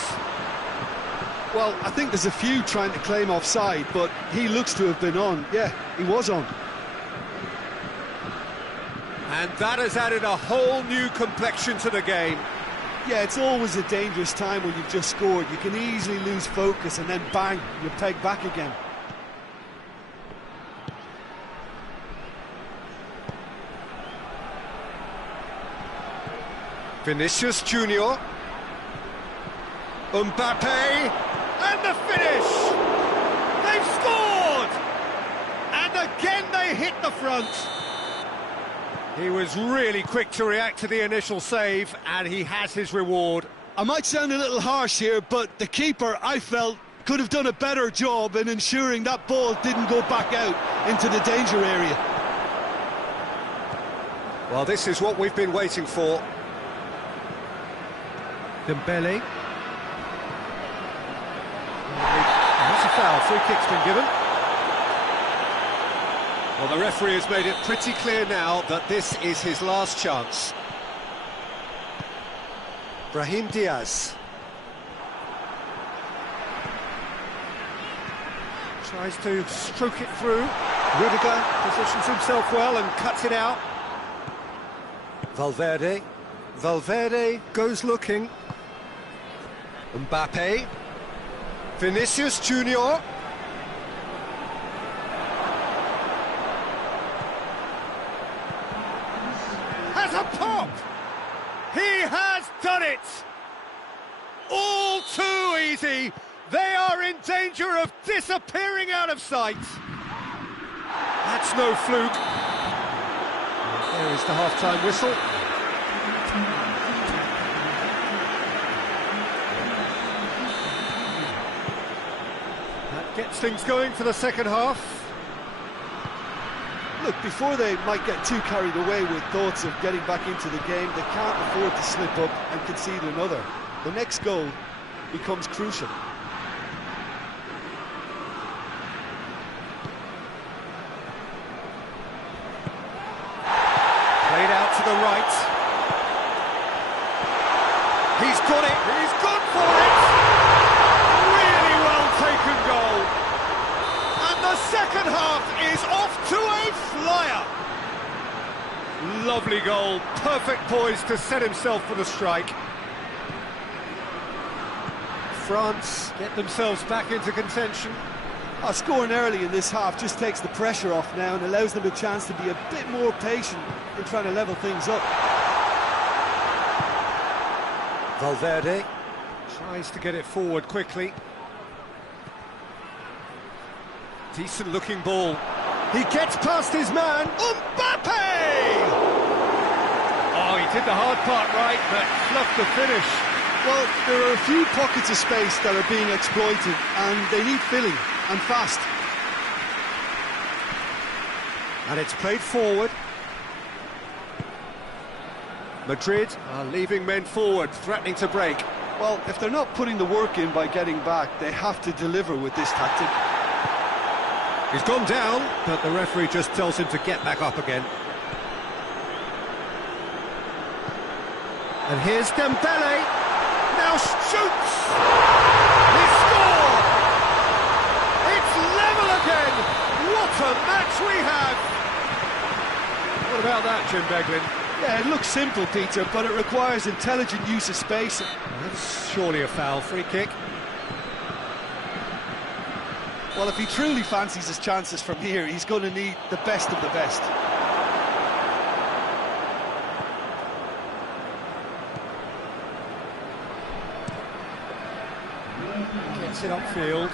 Well, I think there's a few trying to claim offside, but he looks to have been on. Yeah, he was on. And that has added a whole new complexion to the game. Yeah, it's always a dangerous time when you've just scored. You can easily lose focus and then bang, you're pegged back again. Vinicius Junior. Mbappe. And the finish! They've scored! And again they hit the front. He was really quick to react to the initial save, and he has his reward. I might sound a little harsh here, but the keeper, I felt, could have done a better job in ensuring that ball didn't go back out into the danger area. Well, this is what we've been waiting for. Dembele. That's a foul, free kick's been given. Well, the referee has made it pretty clear now that this is his last chance. Brahim Diaz. Tries to stroke it through. Rudiger positions himself well and cuts it out. Valverde. Valverde goes looking. Mbappe. Vinicius Junior. has a pop! He has done it! All too easy! They are in danger of disappearing out of sight! That's no fluke. There is the half-time whistle. That gets things going for the second half. Look, before they might get too carried away with thoughts of getting back into the game, they can't afford to slip up and concede another. The next goal becomes crucial. Played out to the right. He's got it. He's gone for it. Really well taken goal. And the second half is off to a flyer. Lovely goal. Perfect poise to set himself for the strike. France get themselves back into contention. Scoring early in this half just takes the pressure off now and allows them a chance to be a bit more patient in trying to level things up. Valverde tries to get it forward quickly. Decent looking ball. He gets past his man. Mbappe! Oh, he did the hard part right, but fluffed the finish. Well, there are a few pockets of space that are being exploited and they need filling, and fast. And it's played forward. Madrid are leaving men forward, threatening to break. Well, if they're not putting the work in by getting back, they have to deliver with this tactic. He's gone down, but the referee just tells him to get back up again. And here's Dembele. Now shoots! He scored! It's level again! What a match we have! What about that, Jim Beglin? Yeah, it looks simple, Peter, but it requires intelligent use of space. That's surely a foul. Free kick. Well, if he truly fancies his chances from here, he's going to need the best of the best. Gets it upfield.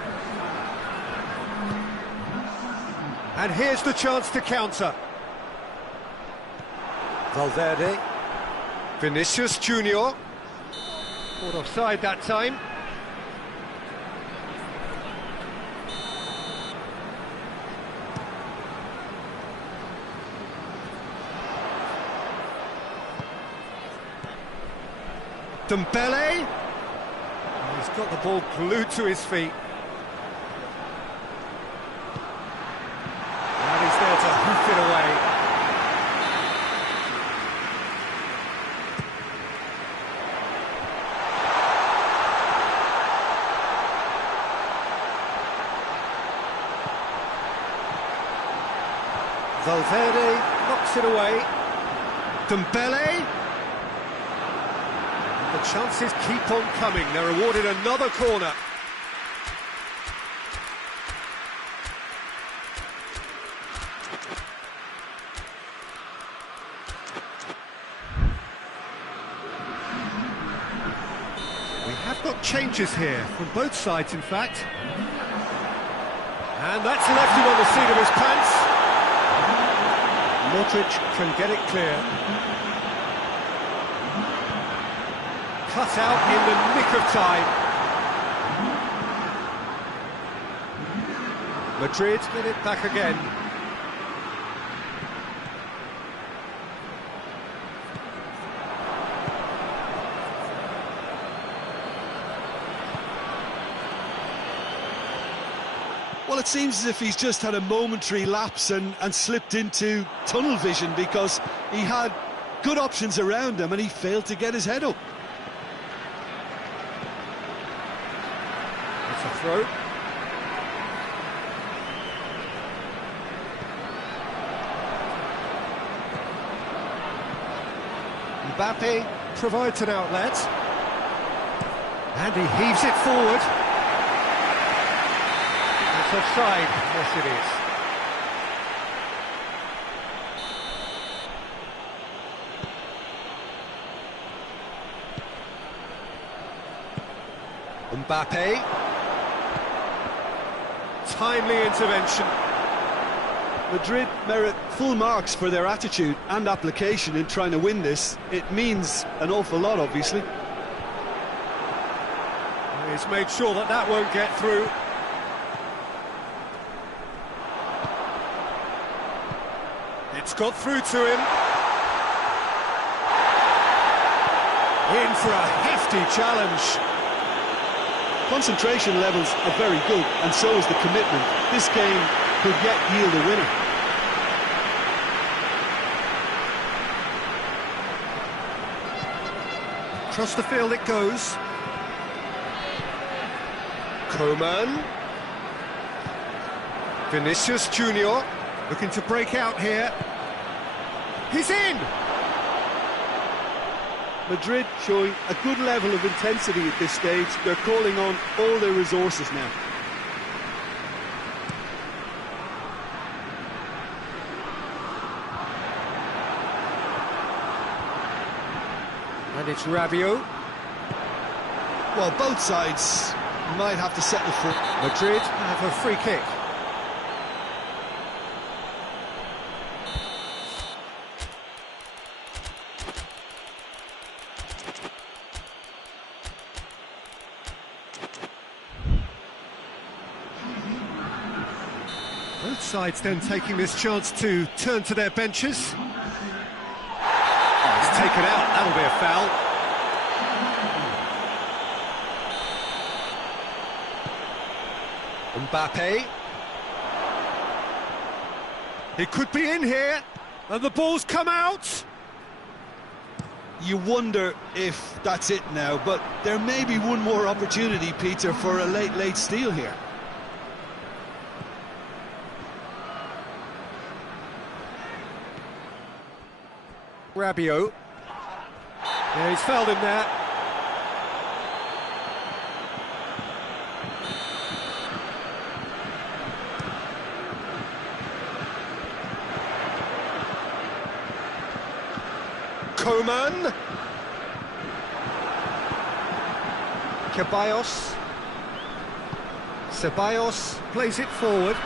And here's the chance to counter. Valverde. Vinicius Junior. Caught offside that time. Dembele. He's got the ball glued to his feet. And he's there to hoof it away. Valverde knocks it away. Dembele. The chances keep on coming. They're awarded another corner. We have got changes here from both sides, in fact. And that's left him on the seat of his pants. Modric can get it clear. Cut out in the nick of time. Madrid get it back again. Well, it seems as if he's just had a momentary lapse and slipped into tunnel vision because he had good options around him and he failed to get his head up. It's a throw. Mbappe provides an outlet. And he heaves it forward. It's offside. Yes, it is. Mbappe. Timely intervention. Madrid merit full marks for their attitude and application in trying to win this. It means an awful lot, obviously. He's made sure that that won't get through. It's got through to him. In for a hefty challenge. Concentration levels are very good, and so is the commitment. This game could yet yield a winner. Across the field it goes. Coman. Vinicius Junior looking to break out here. He's in! Madrid showing a good level of intensity at this stage. They're calling on all their resources now. And it's Rabiot. Well, both sides might have to settle for Madrid have a free kick. Both sides then taking this chance to turn to their benches. Oh, it's taken out, that'll be a foul. Mbappe. He could be in here, and the ball's come out. You wonder if that's it now, but there may be one more opportunity, Peter, for a late steal here. Rabiot. Yeah, he's fouled him there. Coman. Ceballos. Ceballos plays it forward.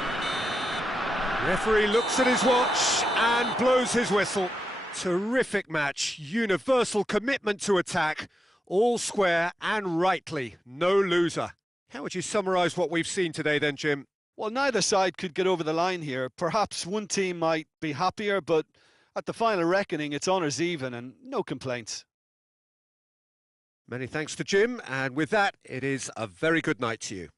Referee looks at his watch and blows his whistle. Terrific match, universal commitment to attack, all square and rightly, no loser. How would you summarise what we've seen today then, Jim? Well, neither side could get over the line here. Perhaps one team might be happier, but at the final reckoning, it's honours even and no complaints. Many thanks to Jim, and with that, it is a very good night to you.